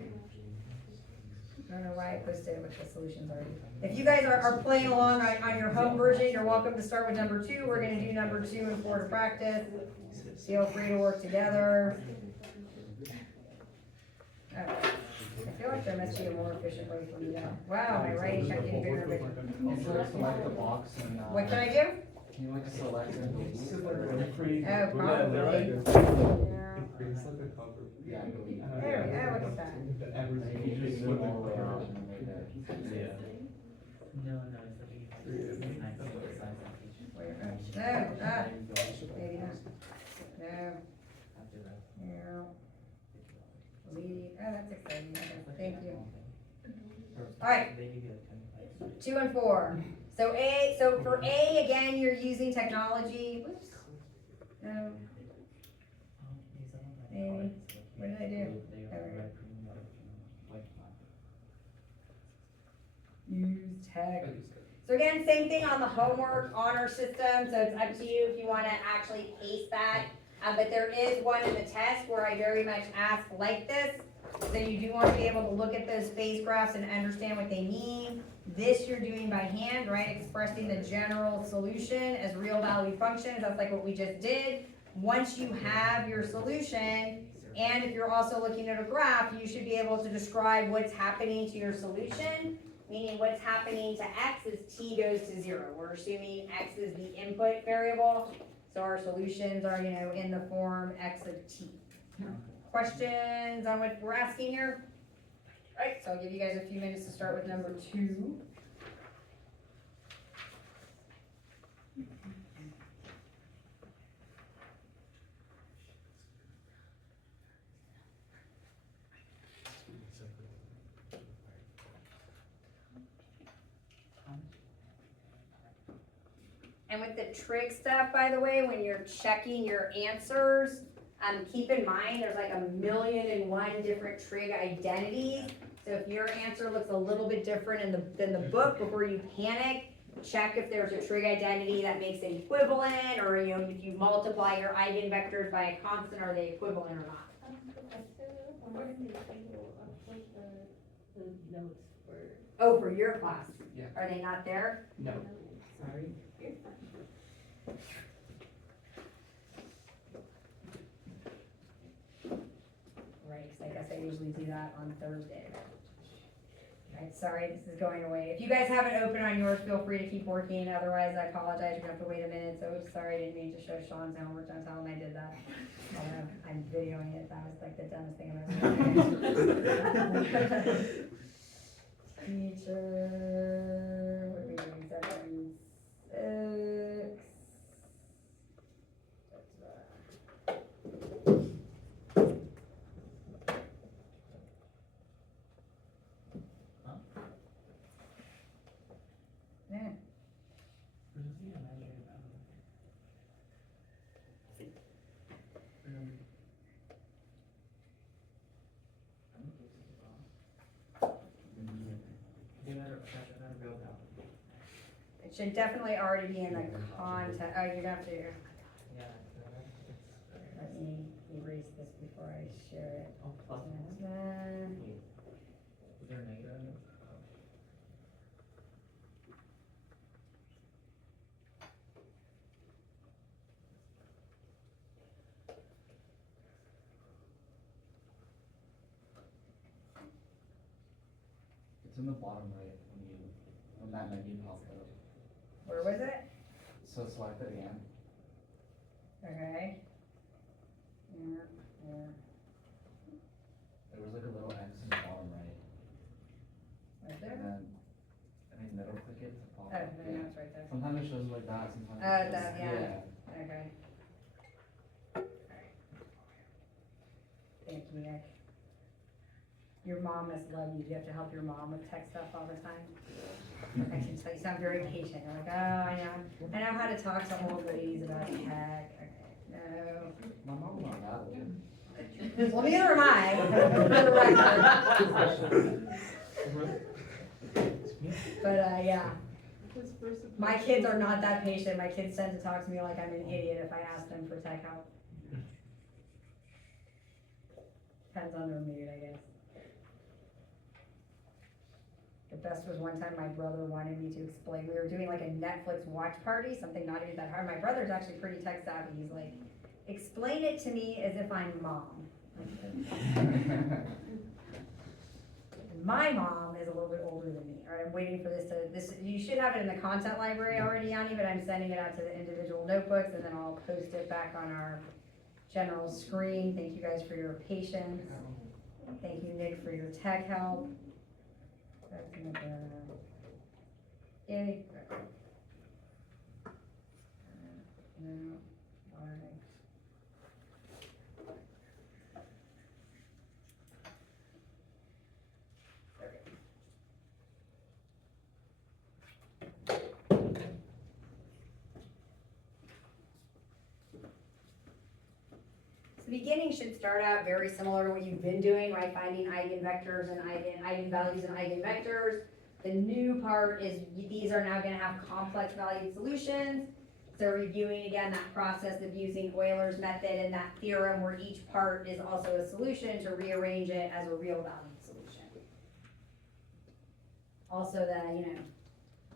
I don't know why I posted it with the solutions already. If you guys are playing along on your home version, you're welcome to start with number 2. We're gonna do number 2 and 4 to practice. Feel free to work together. Oh, I feel like there must be a more efficient way for me to, wow, my writing kept getting bigger and bigger. Select the box and, What can I do? can you like select and Oh, probably. Yeah, I believe. There we go, look at that. You just flip all the way around and make it. No, it's Where, no, maybe not. No, no. Lead, oh, that's exciting, okay, thank you. Alright, 2 and 4. So for A, again, you're using technology, whoops. No, maybe, what did I do? There we go. Use tech. So again, same thing on the homework honor system, so it's up to you if you wanna actually paste that. But there is one in the test where I very much ask like this. So you do want to be able to look at those phase graphs and understand what they mean. This you're doing by hand, right? Expressing the general solution as real value functions. That's like what we just did. Once you have your solution, and if you're also looking at a graph, you should be able to describe what's happening to your solution. Meaning what's happening to x as t goes to 0. We're assuming x is the input variable. So our solutions are, in the form x of t. Questions on what we're asking here? All right, so I'll give you guys a few minutes to start with number 2. with the trig stuff, by the way, when you're checking your answers, keep in mind, there's like 1,000,001 different trig identities. So if your answer looks a little bit different than the book, before you panic, check if there's a trig identity that makes it equivalent, or if you multiply your eigenvectors by a constant, are they equivalent or not? Professor, where in the table upload the notes for? Oh, for your class? Yeah. Are they not there? No, sorry. You're fine. Right, 'cause I guess I usually do that on Thursday. Right, sorry, this is going away. If you guys have it open on yours, feel free to keep working, otherwise I apologize, you're gonna have to wait a minute, so sorry, I didn't mean to show Sean's homework, don't tell him I did that. Although I'm videoing it, that was like the dumbest thing I've ever done. Teacher, what are we doing, 7, 6. Yeah. It should definitely already be in the content, oh, you're gonna have to, Yeah. let me erase this before I share it. Oh, plus. Uh, Is there a negative? It's in the bottom right when that menu pops up. Where was it? So select it again. Okay. Yeah, yeah. There was like a little X in the bottom right. Right And there? then, middle click it to pop Oh, up. no, Yeah. no, it's right there. Sometimes it shows like that, sometimes. Oh, it shows- that, yeah. Okay. Thank you, Nick. Your mom must love you. Do you have to help your mom with tech stuff all the time? I can tell you sound very patient. You're like, oh, I know how to talk to old ladies about tech. Okay, no. My mom's not that old. Well, neither am I, for the record. But, yeah. My kids are not that patient. My kids tend to talk to me like I'm an idiot if I ask them for tech help. Depends on their mood, I guess. The best was one time my brother wanted me to explain, we were doing like a Netflix watch party, something not even that hard. My brother's actually pretty tech savvy. He's like, explain it to me as if I'm mom. My mom is a little bit older than me. All right, I'm waiting for this, you should have it in the content library already, Yanni, but I'm sending it out to the individual notebooks and then I'll post it back on our general screen. Thank you guys for your patience. Thank you, Nick, for your tech help. That's gonna go. Yay. No, why? So the beginning should start out very similar to what you've been doing, right? Finding eigenvectors and eigenvalues and eigenvectors. The new part is these are now going to have complex valued solutions. So reviewing again that process of using Euler's method and that theorem where each part is also a solution to rearrange it as a real valued solution. Also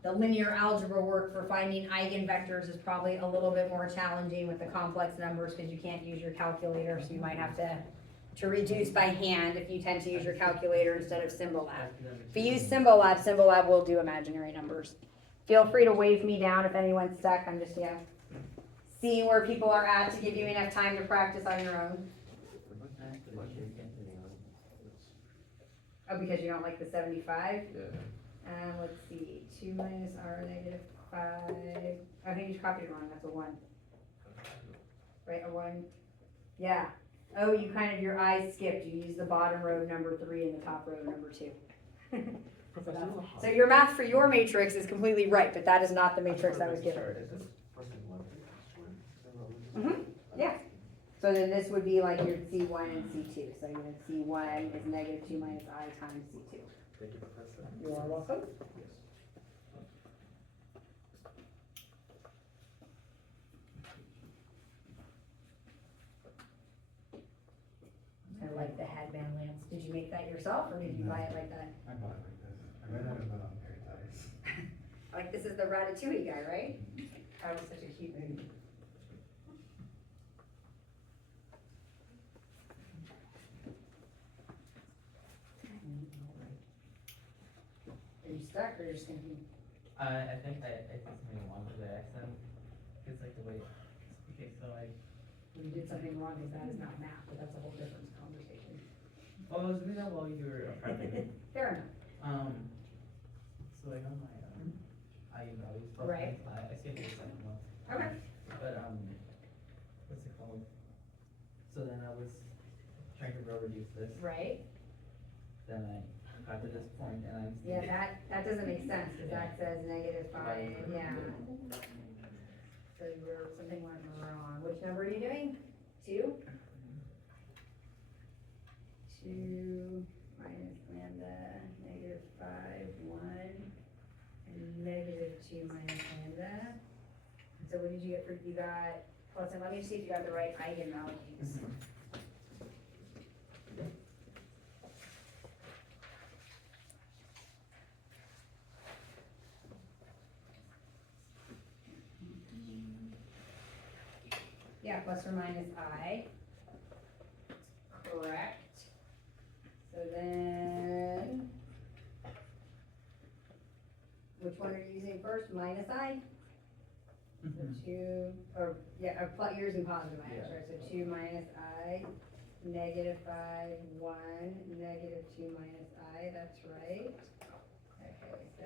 the linear algebra work for finding eigenvectors is probably a little bit more challenging with the complex numbers because you can't use your calculator, so you might have to reduce by hand if you tend to use your calculator instead of Symbolab. If you use Symbolab, Symbolab will do imaginary numbers. Feel free to wave me down if anyone's stuck. I'm just, seeing where people are at to give you enough time to practice on your own. Oh, because you don't like the 75? Yeah. Let's see, 2 minus r negative 5. I think you copied it wrong, that's a 1. Right, a 1? Yeah. Oh, your eyes skipped. You used the bottom row number 3 and the top row number 2. So your math for your matrix is completely right, but that is not the matrix I was given. Is this Yeah. So then this would be like your C1 and C2. So your C1 is negative 2 minus I times C2. Thank you, Professor. You are welcome. I like the headband lamps. Did you make that yourself or did you buy it like that? I bought it like this. I read that about on Paradise. Like this is the Ratatouille guy, right? That was such a cute movie. Are you stuck or you're just thinking? I think something wrong with the accent. It's like the way, okay, so like, We did something wrong because that is not math, but that's a whole different conversation. oh, I was doing that while you were prepping. Fair enough. So like on my, eigenvalues, plus Right. minus I skipped the second one. Okay. But, what's it called? So then I was trying to row reduce this, Right? then I got to this point and I'm. Yeah, that doesn't make sense because that says negative 5, yeah. So something went wrong. Which number are you doing? 2? 2 minus lambda, negative 5, 1, and negative 2 minus lambda. So what did you get for, you got, plus, and let me see if you got the right eigenvalues. Yeah, plus or minus I. Correct. So then, which one are you using first? Minus I? So 2, or, yeah, you're using positive minus, Yeah. right? So 2 minus I, negative 5, 1, negative 2 minus I, that's right. Okay, so,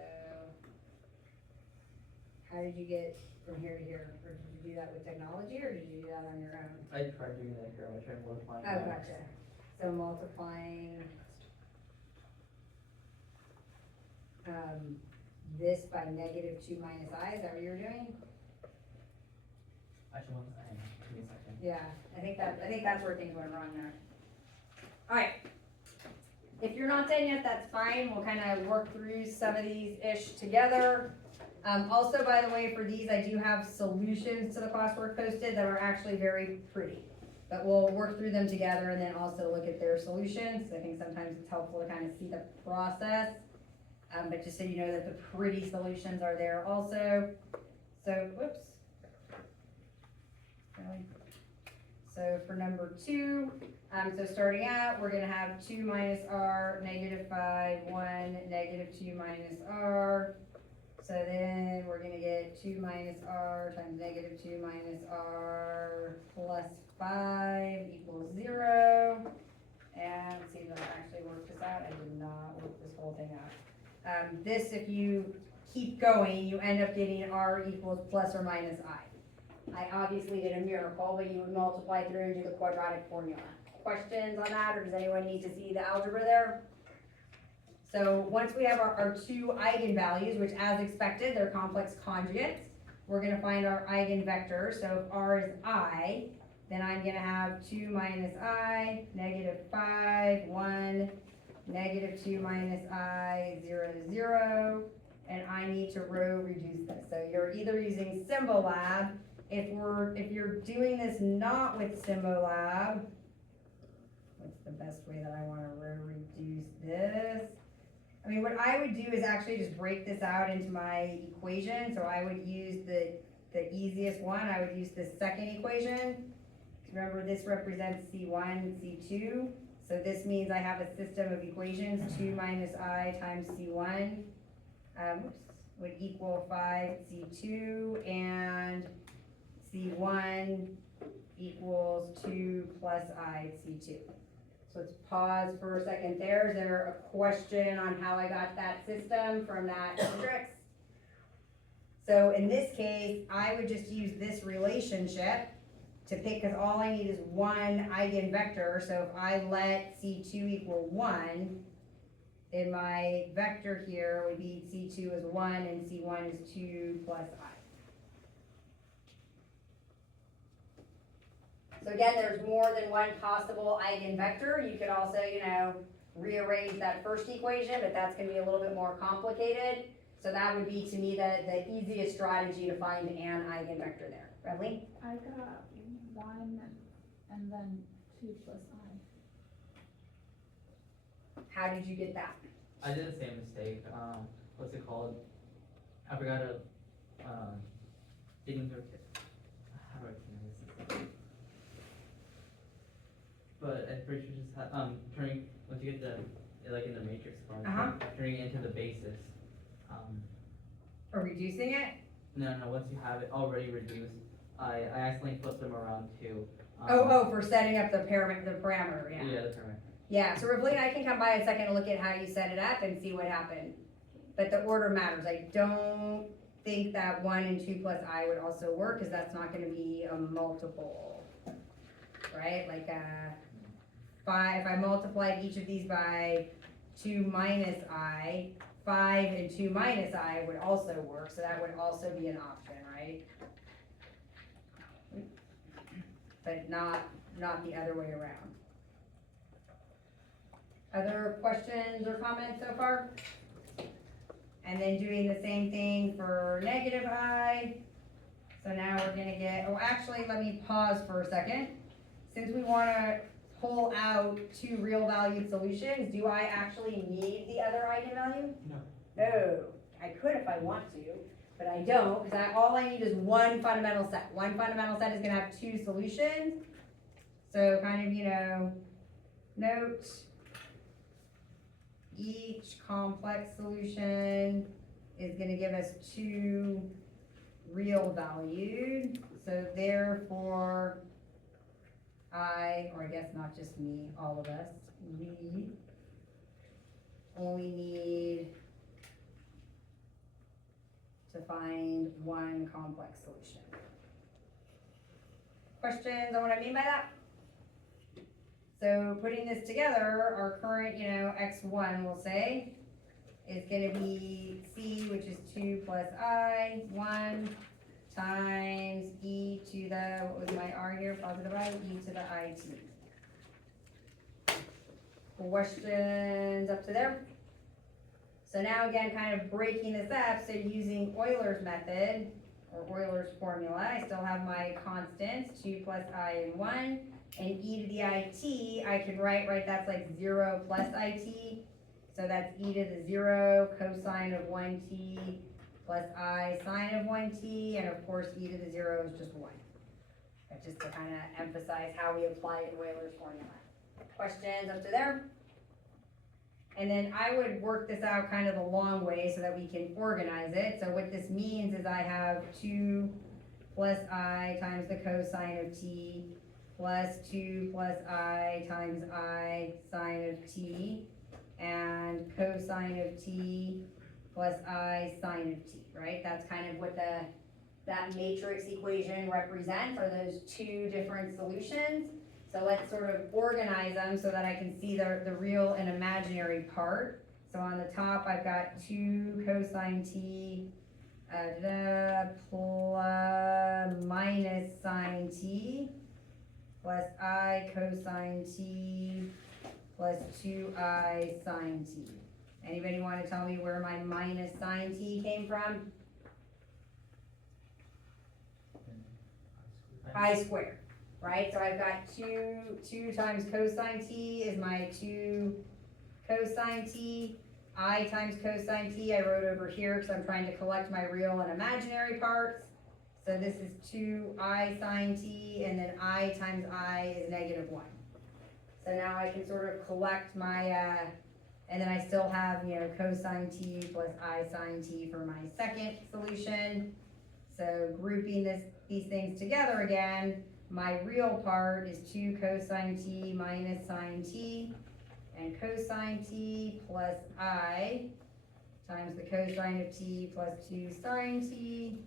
how did you get from here to here? Or did you do that with technology, or did you do that on your own? I tried doing that here, I tried multiplying. Oh, that. gotcha. So multiplying, this by negative 2 minus I, is that what you were doing? Actually, give me a second. Yeah, I think that's where things went wrong there. Alright. If you're not done yet, that's fine, we'll kinda work through some of these-ish together. Also, by the way, for these, I do have solutions to the classwork posted that are actually very pretty. But we'll work through them together and then also look at their solutions. I think sometimes it's helpful to kind of see the process. But just so you know that the pretty solutions are there also. So, whoops. So for number 2, so starting out, we're gonna have 2 minus R, negative 5, 1, negative 2 minus R. So then we're gonna get 2 minus R times negative 2 minus R plus 5 equals 0. And let's see if I actually worked this out. I did not work this whole thing out. This, if you keep going, you end up getting R equals plus or minus I. I obviously did a miracle, but you would multiply through and do the quadratic formula. Questions on that, or does anyone need to see the algebra there? So once we have our 2 eigenvalues, which as expected, they're complex conjugates, we're gonna find our eigenvectors. So if R is I, then I'm gonna have 2 minus I, negative 5, 1, negative 2 minus I, 0, 0, and I need to row reduce this. So you're either using Symbolab. If you're doing this not with Symbolab, what's the best way that I wanna row reduce this? I mean, what I would do is actually just break this out into my equation. So I would use the easiest one. I would use the second equation. Remember, this represents C1 and C2. So this means I have a system of equations, 2 minus I times C1 would equal 5C2, and C1 equals 2 plus I C2. So let's pause for a second there. Is there a question on how I got that system from that matrix? So in this case, I would just use this relationship to pick, because all I need is one eigenvector. So if I let C2 equal 1, then my vector here would be C2 is 1 and C1 is 2 plus I. So again, there's more than one possible eigenvector. You could also, rearrange that first equation, but that's gonna be a little bit more complicated. So that would be, to me, the easiest strategy to find an eigenvector there. Beverly? I got 1 and then 2 plus I. How did you get that? I did the same mistake, what's it called? I forgot to, digging through, how do I explain this? But I'm pretty sure just turning, once you get the, like in the matrix form, Uh-huh. turning it into the basis. Or reducing it? No, once you have it already reduced, I accidentally flipped them around to. For setting up the parameter, yeah. Yeah, the parameter. Yeah, so Ripley, I can come by a second and look at how you set it up and see what happened. But the order matters. I don't think that 1 and 2 plus I would also work, because that's not gonna be a multiple, right? Like, 5, if I multiplied each of these by 2 minus I, 5 and 2 minus I would also work, so that would also be an option, right? But not the other way around. Other questions or comments so far? And then doing the same thing for negative I. So now we're gonna get, actually, let me pause for a second. Since we wanna pull out 2 real valued solutions, do I actually need the other eigenvalue? No, I could if I want to, but I don't, because all I need is one fundamental set. One fundamental set is gonna have 2 solutions. So kind of, note each complex solution is gonna give us 2 real valued. So therefore, or I guess not just me, all of us, we only need to find one complex solution. Questions on what I mean by that? So putting this together, our current, x1, we'll say, is gonna be c, which is 2 plus I, 1, times e to the, what was my r here, positive I, e to the it. Questions up to there? So now again, kind of breaking this up, so using Euler's method, or Euler's formula, I still have my constants, 2 plus I and 1, and e to the it, I can write, that's like 0 plus it, so that's e to the 0 cosine of 1t plus I sine of 1t, and of course e to the 0 is just 1. That's just to kind of emphasize how we apply it in Euler's formula. Questions up to there? And then I would work this out kind of the long way so that we can organize it. So what this means is I have 2 plus I times the cosine of t plus 2 plus I times I sine of t and cosine of t plus I sine of t, right? That's kind of what that matrix equation represents, are those 2 different solutions. So let's sort of organize them so that I can see the real and imaginary part. So on the top, I've got 2 cosine t plus minus sine t plus I cosine t plus 2I sine t. Anybody want to tell me where my minus sine t came from? I squared, right? So I've got 2 times cosine t is my 2 cosine t. I times cosine t I wrote over here because I'm trying to collect my real and imaginary parts. So this is 2I sine t, and then I times I is negative 1. So now I can sort of collect my, and then I still have, cosine t plus I sine t for my second solution. So grouping these things together again, my real part is 2 cosine t minus sine t, and cosine t plus I times the cosine of t plus 2 sine t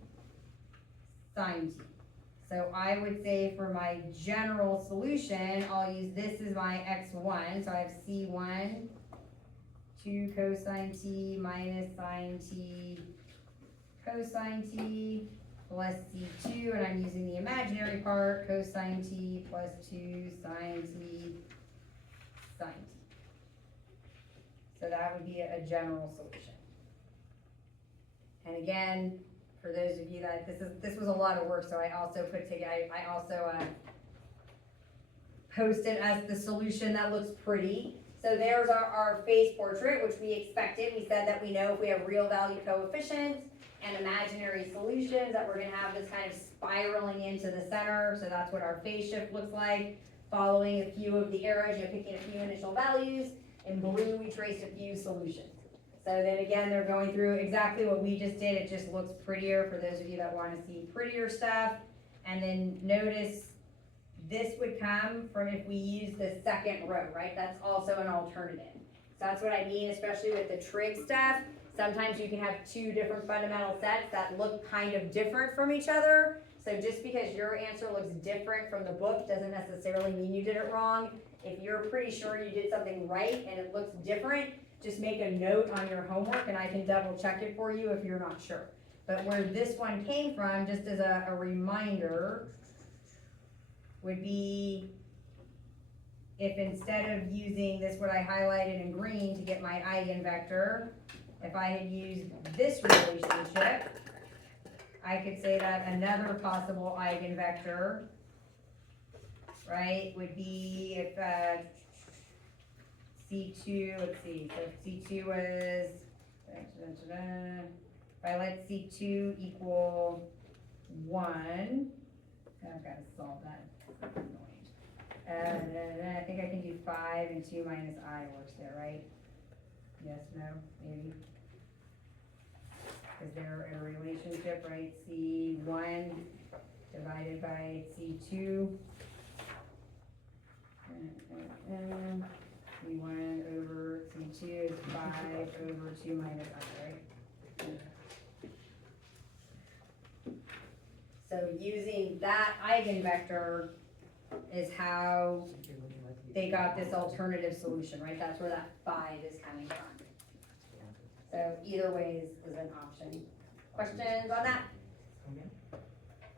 sine t. So I would say for my general solution, I'll use this as my x1. So I have c1, 2 cosine t minus sine t cosine t plus C2, and I'm using the imaginary part, cosine T plus 2 sine T sine T. So that would be a general solution. And again, for those of you that, this was a lot of work, so I also put together, I also posted as the solution that looks pretty. So there's our phase portrait, which we expected. We said that we know if we have real value coefficients and imaginary solutions that we're gonna have this kind of spiraling into the center. So that's what our phase shift looks like. Following a few of the arrows, picking a few initial values. In blue, we traced a few solutions. So then again, they're going through exactly what we just did. It just looks prettier for those of you that wanna see prettier stuff. And then notice this would come from if we use the second row, right? That's also an alternative. So that's what I mean, especially with the trig stuff. Sometimes you can have two different fundamental sets that look kind of different from each other. So just because your answer looks different from the book doesn't necessarily mean you did it wrong. If you're pretty sure you did something right and it looks different, just make a note on your homework and I can double check it for you if you're not sure. But where this one came from, just as a reminder, would be if instead of using this, what I highlighted in green to get my eigenvector, if I had used this relationship, I could say that another possible eigenvector, right, would be if C2, let's see, so if C2 was, if I let C2 equal 1, I've got to solve that. I think I can do 5 and 2 minus I works there, right? Yes, no, maybe? Is there a relationship, right? C1 divided by C2. C1 over C2 is 5 over 2 minus I, right? So using that eigenvector is how they got this alternative solution, right? That's where that 5 is coming from. So either way is an option. Questions on that?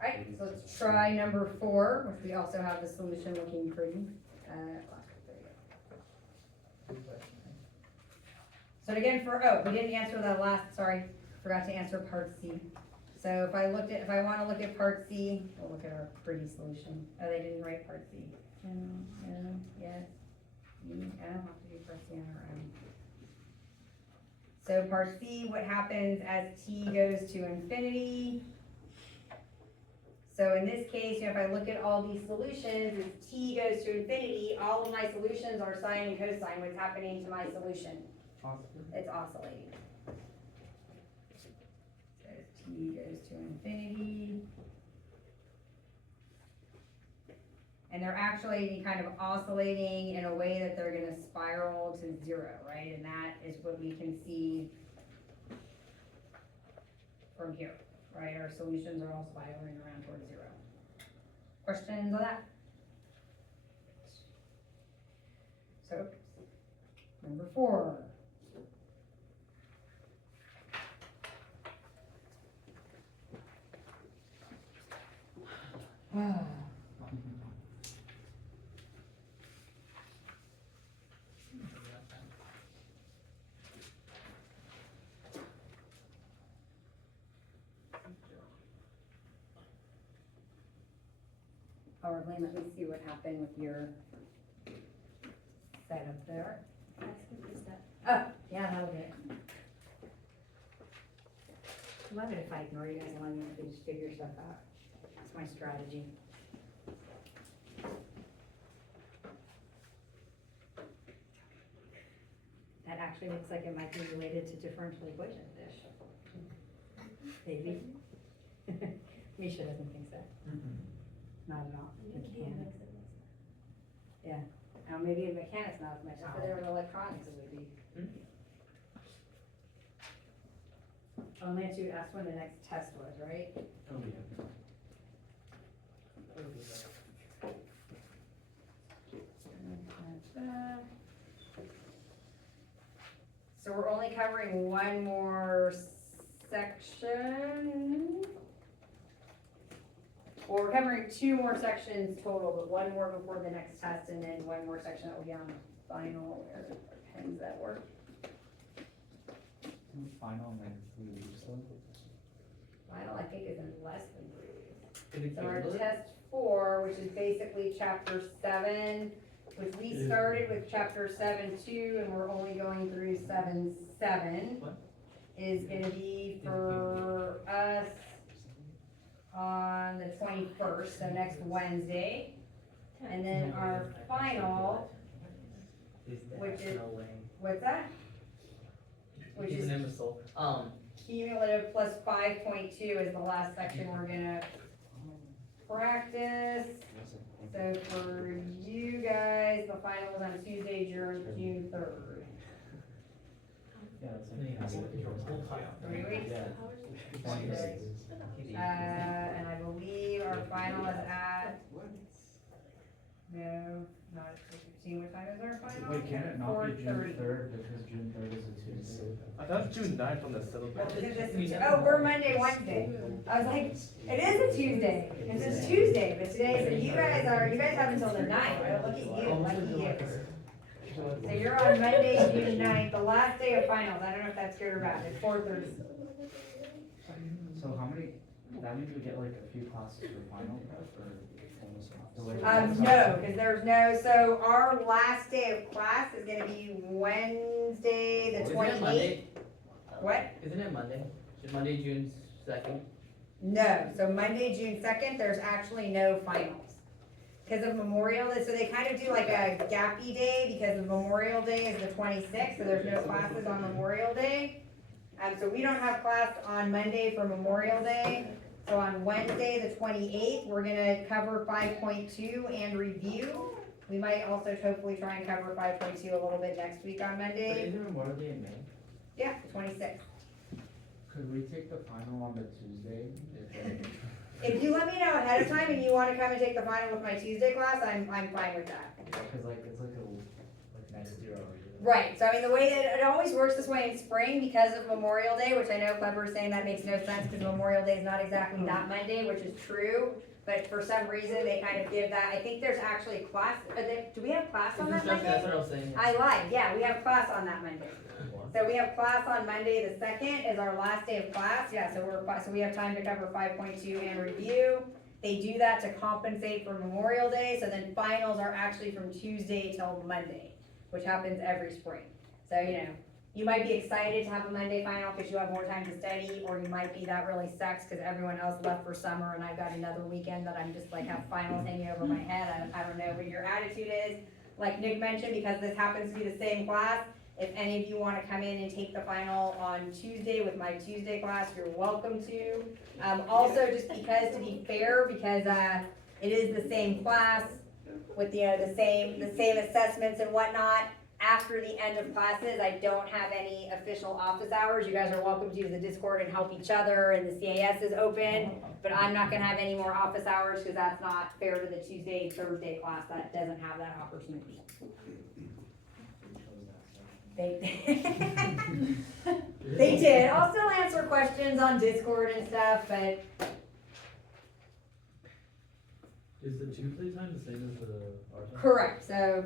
Alright, so let's try number 4, which we also have the solution looking pretty. So again, we didn't answer the last, sorry, forgot to answer part C. So if I want to look at part C, we'll look at our pretty solution. Oh, they didn't write part C. Yes. I don't have to do part C on our own. So part C, what happens as t goes to infinity? So in this case, if I look at all these solutions, as t goes to infinity, all of my solutions are sine and cosine. What's happening to my solution? It's oscillating. So as t goes to infinity. And they're actually kind of oscillating in a way that they're gonna spiral to 0, right? And that is what we can see from here, right? Our solutions are all spiraling around towards 0. Questions on that? So, number 4. Or let me see what happened with your setup there. Oh, yeah, that'll do it. I love it if I ignore you guys long enough to just figure stuff out. That's my strategy. That actually looks like it might be related to differential equations, Dish. Maybe. Misha doesn't think so. Not at all. Mechanics. Yeah. Now maybe in mechanics not as much, but there in electronics it would be. Only if you asked when the next test was, right? Oh, yeah. So we're only covering one more section. Well, we're covering 2 more sections total, but 1 more before the next test, and then 1 more section that will be on the final, where are pens that work. Final and then 3 weeks though. Final, I think, is in less than 3 weeks. Did it So our cancel it? test 4, which is basically chapter 7, which we started with chapter 7-2, and we're only going through 7-7, What? is gonna be for us on the 21st, so next Wednesday. And then our final, Is that which is- no way. what's that? Which He's is an imbecile. cumulative plus 5.2 is the last section we're gonna practice. So for you guys, the final is on Tuesday, June 3rd. Yeah, that's And then you have to look at your whole file. 3 weeks? Yeah. Hours? 26. And I believe our final is at, no, not at 6:15, what time is our final? Wait, can it not be June 4:30. 3rd because June 3rd is a Tuesday? I thought June 9th on the Well, syllabus. oh, we're Monday, Wednesday. I was like, it is a Tuesday, it is Tuesday, but today, so you guys have until the 9th, look at you, lucky you. So you're on Monday, June 9th, the last day of finals, I don't know if that's good or bad, it's 4:30. So how many, that means we get like a few classes for final prep or almost not? No, because there's no, so our last day of class is gonna be Wednesday, the Isn't it 28th. Monday? What? Isn't it Monday? Is Monday, June 2nd? No, so Monday, June 2nd, there's actually no finals. Because of Memorial Day, so they kind of do like a gappy day because of Memorial Day is the 26th, so there's no classes on Memorial Day. So we don't have class on Monday for Memorial Day. So on Wednesday, the 28th, we're gonna cover 5.2 and review. We might also hopefully try and cover 5.2 a little bit next week on But Monday. isn't Memorial Day in May? Yeah, the 26th. Could we take the final on the Tuesday? If you let me know ahead of time and you wanna come and take the final with my Tuesday class, I'm fine with that. Cause like, it's like next year already. Right, so I mean, the way that, it always works this way in spring because of Memorial Day, which I know Clever is saying that makes no sense because Memorial Day is not exactly that Monday, which is true. But for some reason, they kind of give that, I think there's actually class, do we have class on that That's Monday? what I was saying. I lied, yeah, we have class on that Monday. So we have class on Monday, the 2nd is our last day of class, yeah, so we have time to cover 5.2 and review. They do that to compensate for Memorial Day, so then finals are actually from Tuesday till Monday, which happens every spring. So, you know, you might be excited to have a Monday final because you have more time to study, or you might be that really sucks because everyone else left for summer and I've got another weekend that I'm just like have finals hanging over my head. I don't know what your attitude is. Like Nick mentioned, because this happens to be the same class, if any of you want to come in and take the final on Tuesday with my Tuesday class, you're welcome to. Also, just because, to be fair, because it is the same class with the same assessments and whatnot, after the end of classes, I don't have any official office hours. You guys are welcome to use the Discord and help each other, and the CAS is open, but I'm not gonna have any more office hours because that's not fair to the Tuesday, Thursday class that doesn't have that opportunity. They did. I'll still answer questions on Discord and stuff, but Is the Tuesday time the same as the our time? correct. So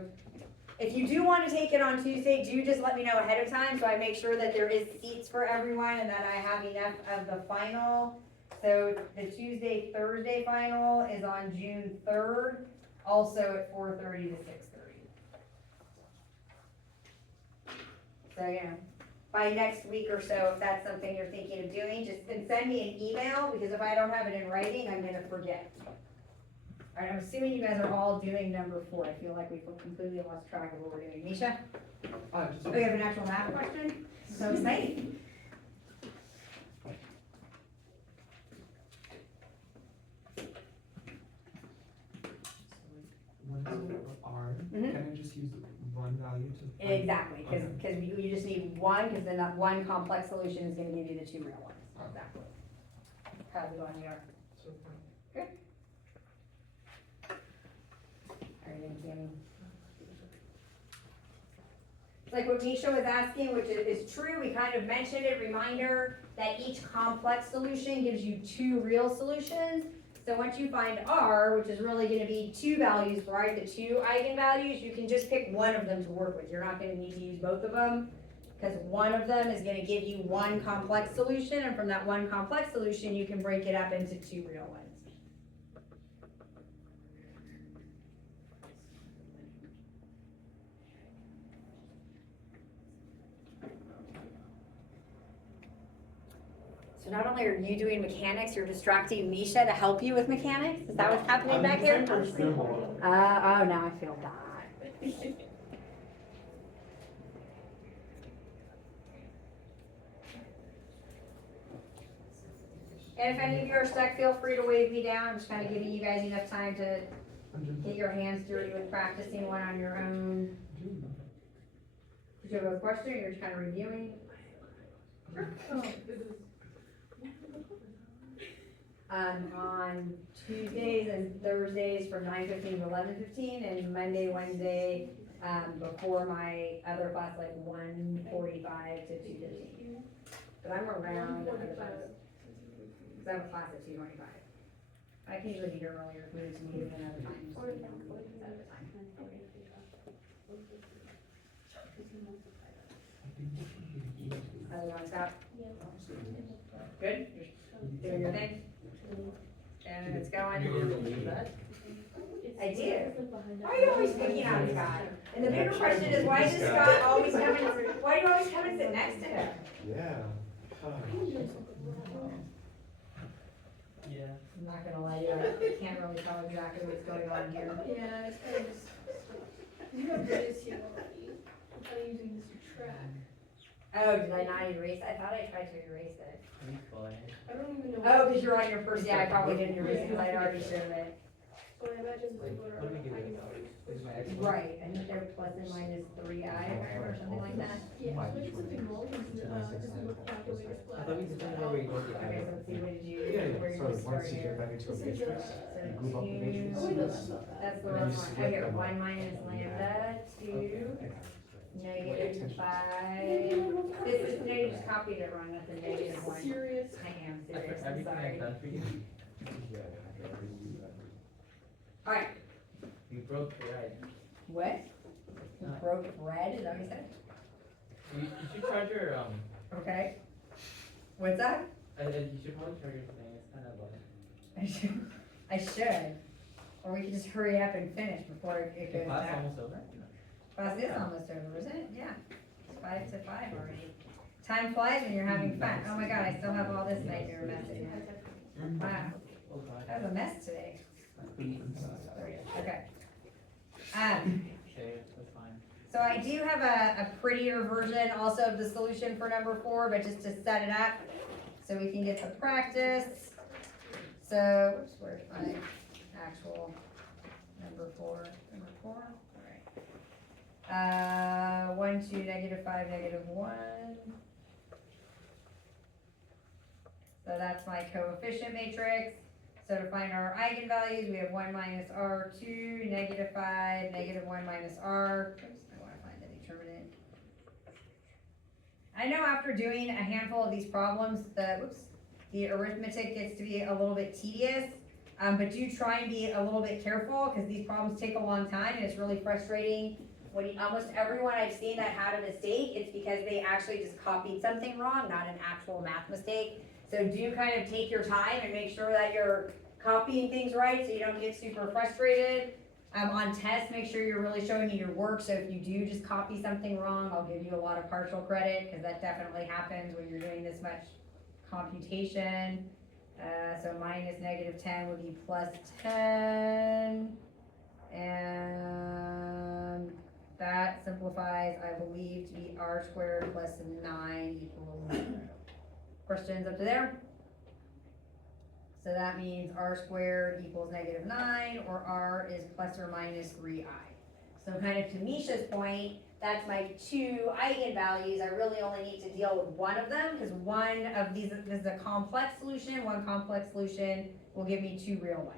if you do want to take it on Tuesday, do just let me know ahead of time so I make sure that there is seats for everyone and that I have enough of the final. So the Tuesday, Thursday final is on June 3rd, also at 4:30 to 6:30. So, yeah, by next week or so, if that's something you're thinking of doing, just then send me an email, because if I don't have it in writing, I'm gonna forget. All right, I'm assuming you guys are all doing number 4. I feel like we've completely lost track of what we're doing. Misha? Oh, we have an actual math question? So exciting. When R, Mhm. can I just use one value to? find- Exactly, because you just need one, because then that one complex solution is gonna give you the 2 real ones. Exactly. How's it going here? So, All right, thank you. Like what Misha was asking, which is true, we kind of mentioned it, reminder that each complex solution gives you 2 real solutions. So once you find R, which is really gonna be two values, right, the two eigenvalues, you can just pick one of them to work with. You're not gonna need to use both of them, because one of them is gonna give you one complex solution, and from that one complex solution, you can break it up into two real ones. So not only are you doing mechanics, you're distracting Misha to help you with mechanics? Is that what's happening back here? Oh, now I feel bad. And if any of you are stuck, feel free to wave me down. I'm just kind of giving you guys enough time to get your hands dirty with practicing one on your own. Did you have a question or you're just kind of reviewing? On Tuesdays and Thursdays from 9:15 to 11:15, and Monday, Wednesday, before my other class, like 1:45 to 2:15. But I'm around other times, because I have a class at 2:25. I can usually be here earlier if we need to meet at another time. Just at a time. Other ones, Scott? Good? You're doing your thing? And it's going? You're gonna leave that? I do. Why are you always picking on Scott? And the bigger question is, why does Scott always come and, why do you always come and sit next to him? Yeah. Yeah. I'm not gonna lie to you, I can't really tell exactly what's going on here. Yeah, it's kind of just, you have days here already, I'm kind of using this to track. Oh, did I not erase? I thought I tried to erase it. Pretty fun. I don't even know. Oh, because you're on your first, yeah, I probably didn't erase it, because I'd already showed it. So I imagine like what What are do we give it? eigenvalues? Is my X one? Right, I think they're plus and minus 3i, or something like that. Yeah, so I did something wrong, this is what calculator I flat. thought we decided where we go to Okay, so let's see, what did you, Yeah, where yeah, did you so start once you here? get back into a This is matrix, So you move up the matrix. Oh, wait, no, that's not bad. That's the And wrong you one. split Oh, here, them. 1 minus lambda 2, negative 5. This is, no, you just copied it wrong, that's a negative 1. Serious. I am After serious, I'm everything sorry. I've done for you, Alright, you broke the right. what? You broke bread, is that what you said? You should charge your, Okay. What's that? you should probably charge your thing, it's kind of like. I should. Or we could just hurry up and finish before it The goes class back. almost over? Class is almost over, isn't it? Yeah. It's 5 to 5 already. Time flies when you're having fun. Oh my god, I still have all this nightmare mess in here. Wow, Oh, God. that was a mess today. There we go. Okay. Okay, that's fine. So I do have a prettier version also of the solution for number 4, but just to set it up so we can get some practice. So, whoops, where's my actual number 4? Number 4? Alright. 1, 2, negative 5, negative 1. So that's my coefficient matrix. So to find our eigenvalues, we have 1 minus R2, negative 5, negative 1 minus R. Oops, I want to find the determinant. I know after doing a handful of these problems, the arithmetic gets to be a little bit tedious. But do try and be a little bit careful, because these problems take a long time and it's really frustrating. When almost everyone I've seen that had a mistake, it's because they actually just copied something wrong, not an actual math mistake. So do kind of take your time and make sure that you're copying things right so you don't get super frustrated. On tests, make sure you're really showing me your work. So if you do just copy something wrong, I'll give you a lot of partial credit, because that definitely happens when you're doing this much computation. So minus negative 10 would be plus 10. And that simplifies, I believe, to be r squared plus 9 equals 0. Questions up to there? So that means r squared equals negative 9, or r is plus or minus 3i. So kind of to Misha's point, that's my 2 eigenvalues. I really only need to deal with one of them, because one of these, this is a complex solution. One complex solution will give me 2 real ones.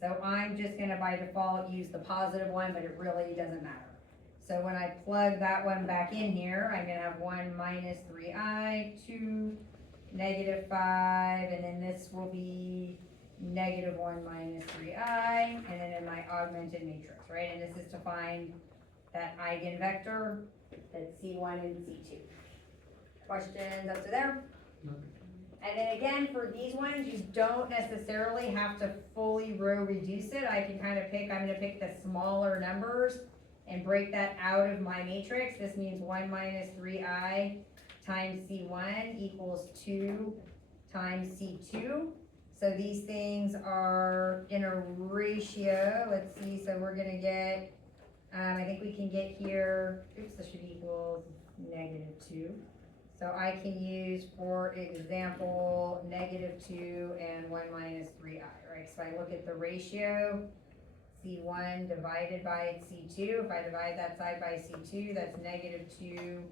So I'm just gonna by default use the positive one, but it really doesn't matter. So when I plug that one back in here, I'm gonna have 1 minus 3i, 2, negative 5, and then this will be negative 1 minus 3i, and then in my augmented matrix, right? And this is to find that eigenvector, that's C1 and C2. Questions up to there? And then again, for these ones, you don't necessarily have to fully row reduce it. I can kind of pick, I'm gonna pick the smaller numbers and break that out of my matrix. This means 1 minus 3i times C1 equals 2 times C2. So these things are in a ratio, let's see, so we're gonna get, I think we can get here, oops, this should equal -2. So I can use, for example, -2 and 1 minus 3i, right? So I look at the ratio, C1 divided by C2. If I divide that side by C2, that's -2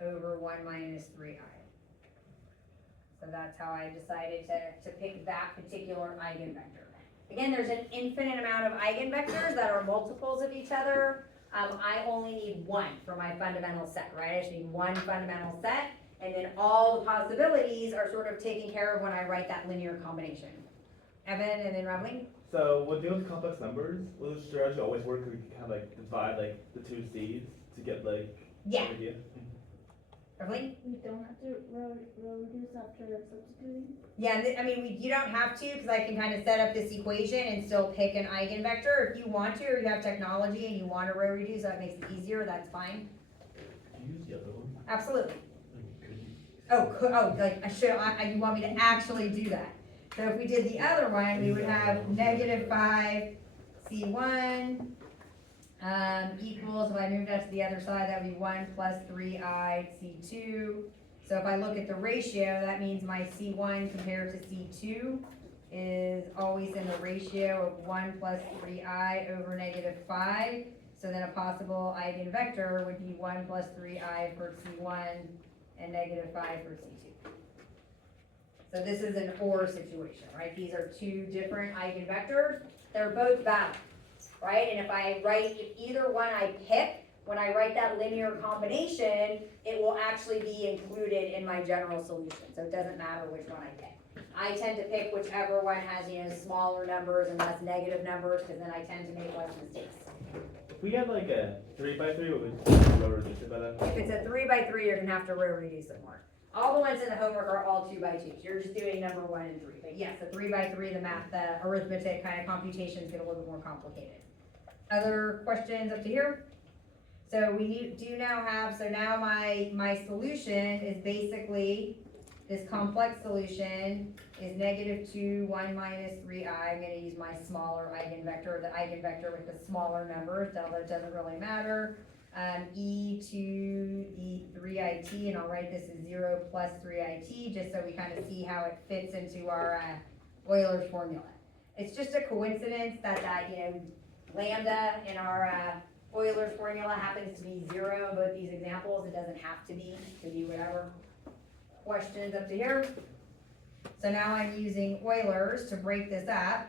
over 1 minus 3i. So that's how I decided to pick that particular eigenvector. Again, there's an infinite amount of eigenvectors that are multiples of each other. I only need one for my fundamental set, right? I just need one fundamental set, and then all the possibilities are sort of taken care of when I write that linear combination. Evan and then Robin? So when dealing with complex numbers, will the strategy always work? We can kind of like divide like the two C's to get like Yeah. an idea. Robin? We don't have to row reduce after substituting? Yeah, I mean, you don't have to, because I can kind of set up this equation and still pick an eigenvector. If you want to, or you have technology and you want to row reduce, that makes it easier, that's fine. Could you use the other one? Absolutely. Like, could you? Like, you want me to actually do that. So if we did the other one, we would have -5 C1 equals, if I moved that to the other side, that would be 1 plus 3i C2. So if I look at the ratio, that means my C1 compared to C2 is always in the ratio of 1 plus 3i over -5. So then a possible eigenvector would be 1 plus 3i for C1 and -5 for C2. So this is an or situation, right? These are two different eigenvectors. They're both valid, right? And if I write, if either one I pick, when I write that linear combination, it will actually be included in my general solution. So it doesn't matter which one I pick. I tend to pick whichever one has, smaller numbers and less negative numbers, because then I tend to make less mistakes. If we had like a 3x3, what would row reduce it by then? If it's a 3 by 3, you're gonna have to row reduce it more. All the ones in the homework are all 2 by 2s. You're just doing number 1 and 3. But yes, a 3 by 3, the arithmetic kind of computations get a little bit more complicated. Other questions up to here? So do now have, so now my solution is basically, this complex solution is -2, 1 minus 3i. I'm gonna use my smaller eigenvector, the eigenvector with the smaller numbers, delta doesn't really matter. E to the 3it, and I'll write this as 0 plus 3it, just so we kind of see how it fits into our Euler's formula. It's just a coincidence that lambda in our Euler's formula happens to be 0 in both these examples. It doesn't have to be, it could be whatever. Questions up to here? So now I'm using Euler's to break this up.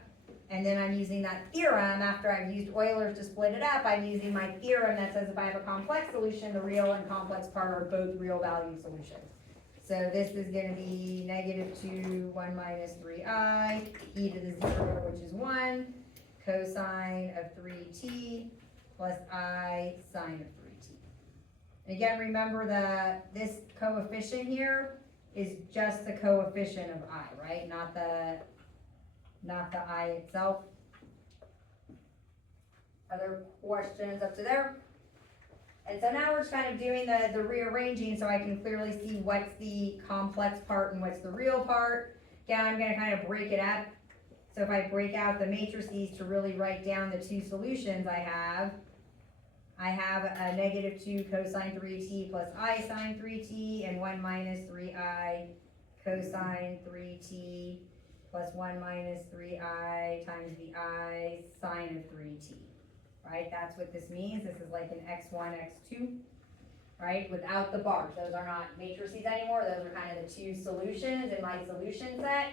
And then I'm using that theorem, after I've used Euler's to split it up, I'm using my theorem that says if I have a complex solution, the real and complex part are both real value solutions. So this is gonna be -2, 1 minus 3i, e to the 0, which is 1, cosine of 3t, plus I sine of 3t. And again, remember that this coefficient here is just the coefficient of I, right? Not the I itself. Other questions up to there? And so now we're just kind of doing the rearranging so I can clearly see what's the complex part and what's the real part. Again, I'm gonna kind of break it up. So if I break out the matrices to really write down the two solutions I have a -2 cosine 3t plus I sine 3t and 1 minus 3i cosine 3t plus 1 minus 3i times the I sine of 3t, right? That's what this means. This is like an x1, x2, right? Without the bars. Those are not matrices anymore. Those are kind of the two solutions in my solution set.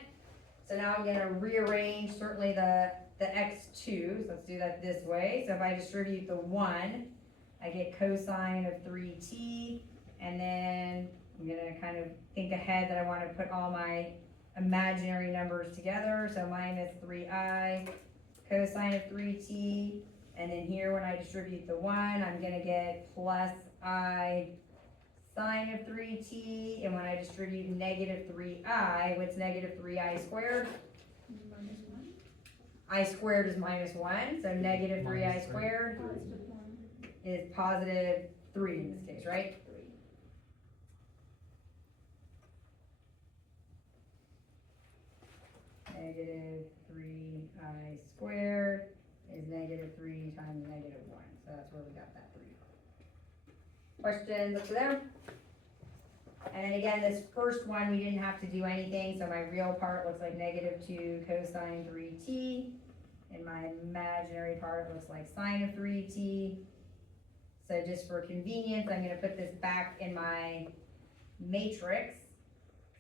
So now I'm gonna rearrange certainly the x2s. Let's do that this way. So if I distribute the 1, I get cosine of 3t, and then I'm gonna kind of think ahead that I wanna put all my imaginary numbers together, so minus 3i cosine of 3t, and then here when I distribute the 1, I'm gonna get plus I sine of 3t, and when I distribute negative 3i, what's negative 3i squared? Minus one. I squared is minus 1, so negative 3i Minus three. squared Positive one, is positive 3 in this case, right? 3. Negative 3i squared is negative 3 times negative 1, so that's where we got that 3 from. Questions up to there? And then again, this first one, we didn't have to do anything, so my real part looks like negative 2 cosine 3t, and my imaginary part looks like sine of 3t. So just for convenience, I'm gonna put this back in my matrix.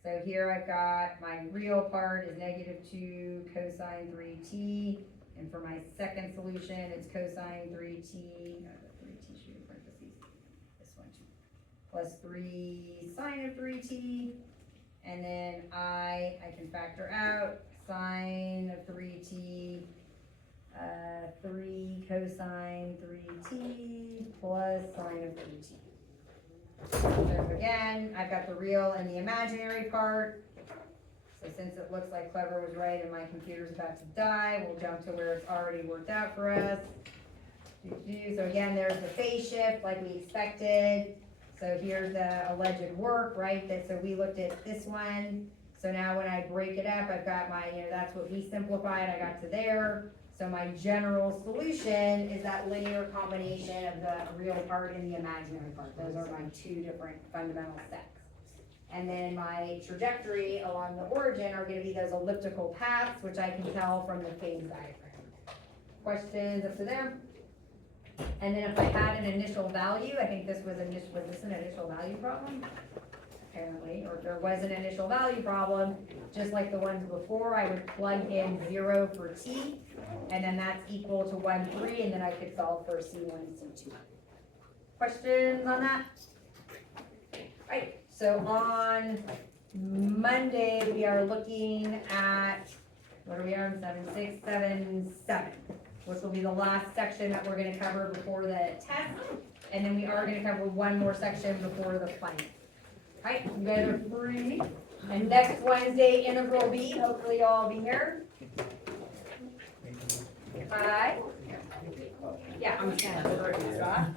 So here I've got my real part is negative 2 cosine 3t, and for my second solution, it's cosine 3t, the 3t should be in parentheses, this one too, plus 3 sine of 3t, and then I can factor out sine of 3t, 3 cosine 3t plus sine of 3t. So again, I've got the real and the imaginary part. So since it looks like Clever was right and my computer's about to die, we'll jump to where it's already worked out for us. So again, there's the phase shift like we expected. So here's the alleged work, right? So we looked at this one. So now when I break it up, I've got my, that's what we simplified, I got to there. So my general solution is that linear combination of the real part and the imaginary part. Those are my two different fundamental sets. And then my trajectory along the origin are gonna be those elliptical paths, which I can tell from the phase diagram. Questions up to there? And then if I had an initial value, I think this was this an initial value problem? Apparently, or if there was an initial value problem, just like the ones before, I would plug in 0 for t, and then that's equal to 1, 3, and then I could solve for C1, C2. Questions on that? Right, so on Monday, we are looking at, what are we on, 7.677, which will be the last section that we're gonna cover before the test, and then we are gonna cover one more section before the final. Alright, you guys are free, and next Wednesday, integral B, hopefully you'll all be here. Hi. Yeah, I'm just gonna deliver it, Scott.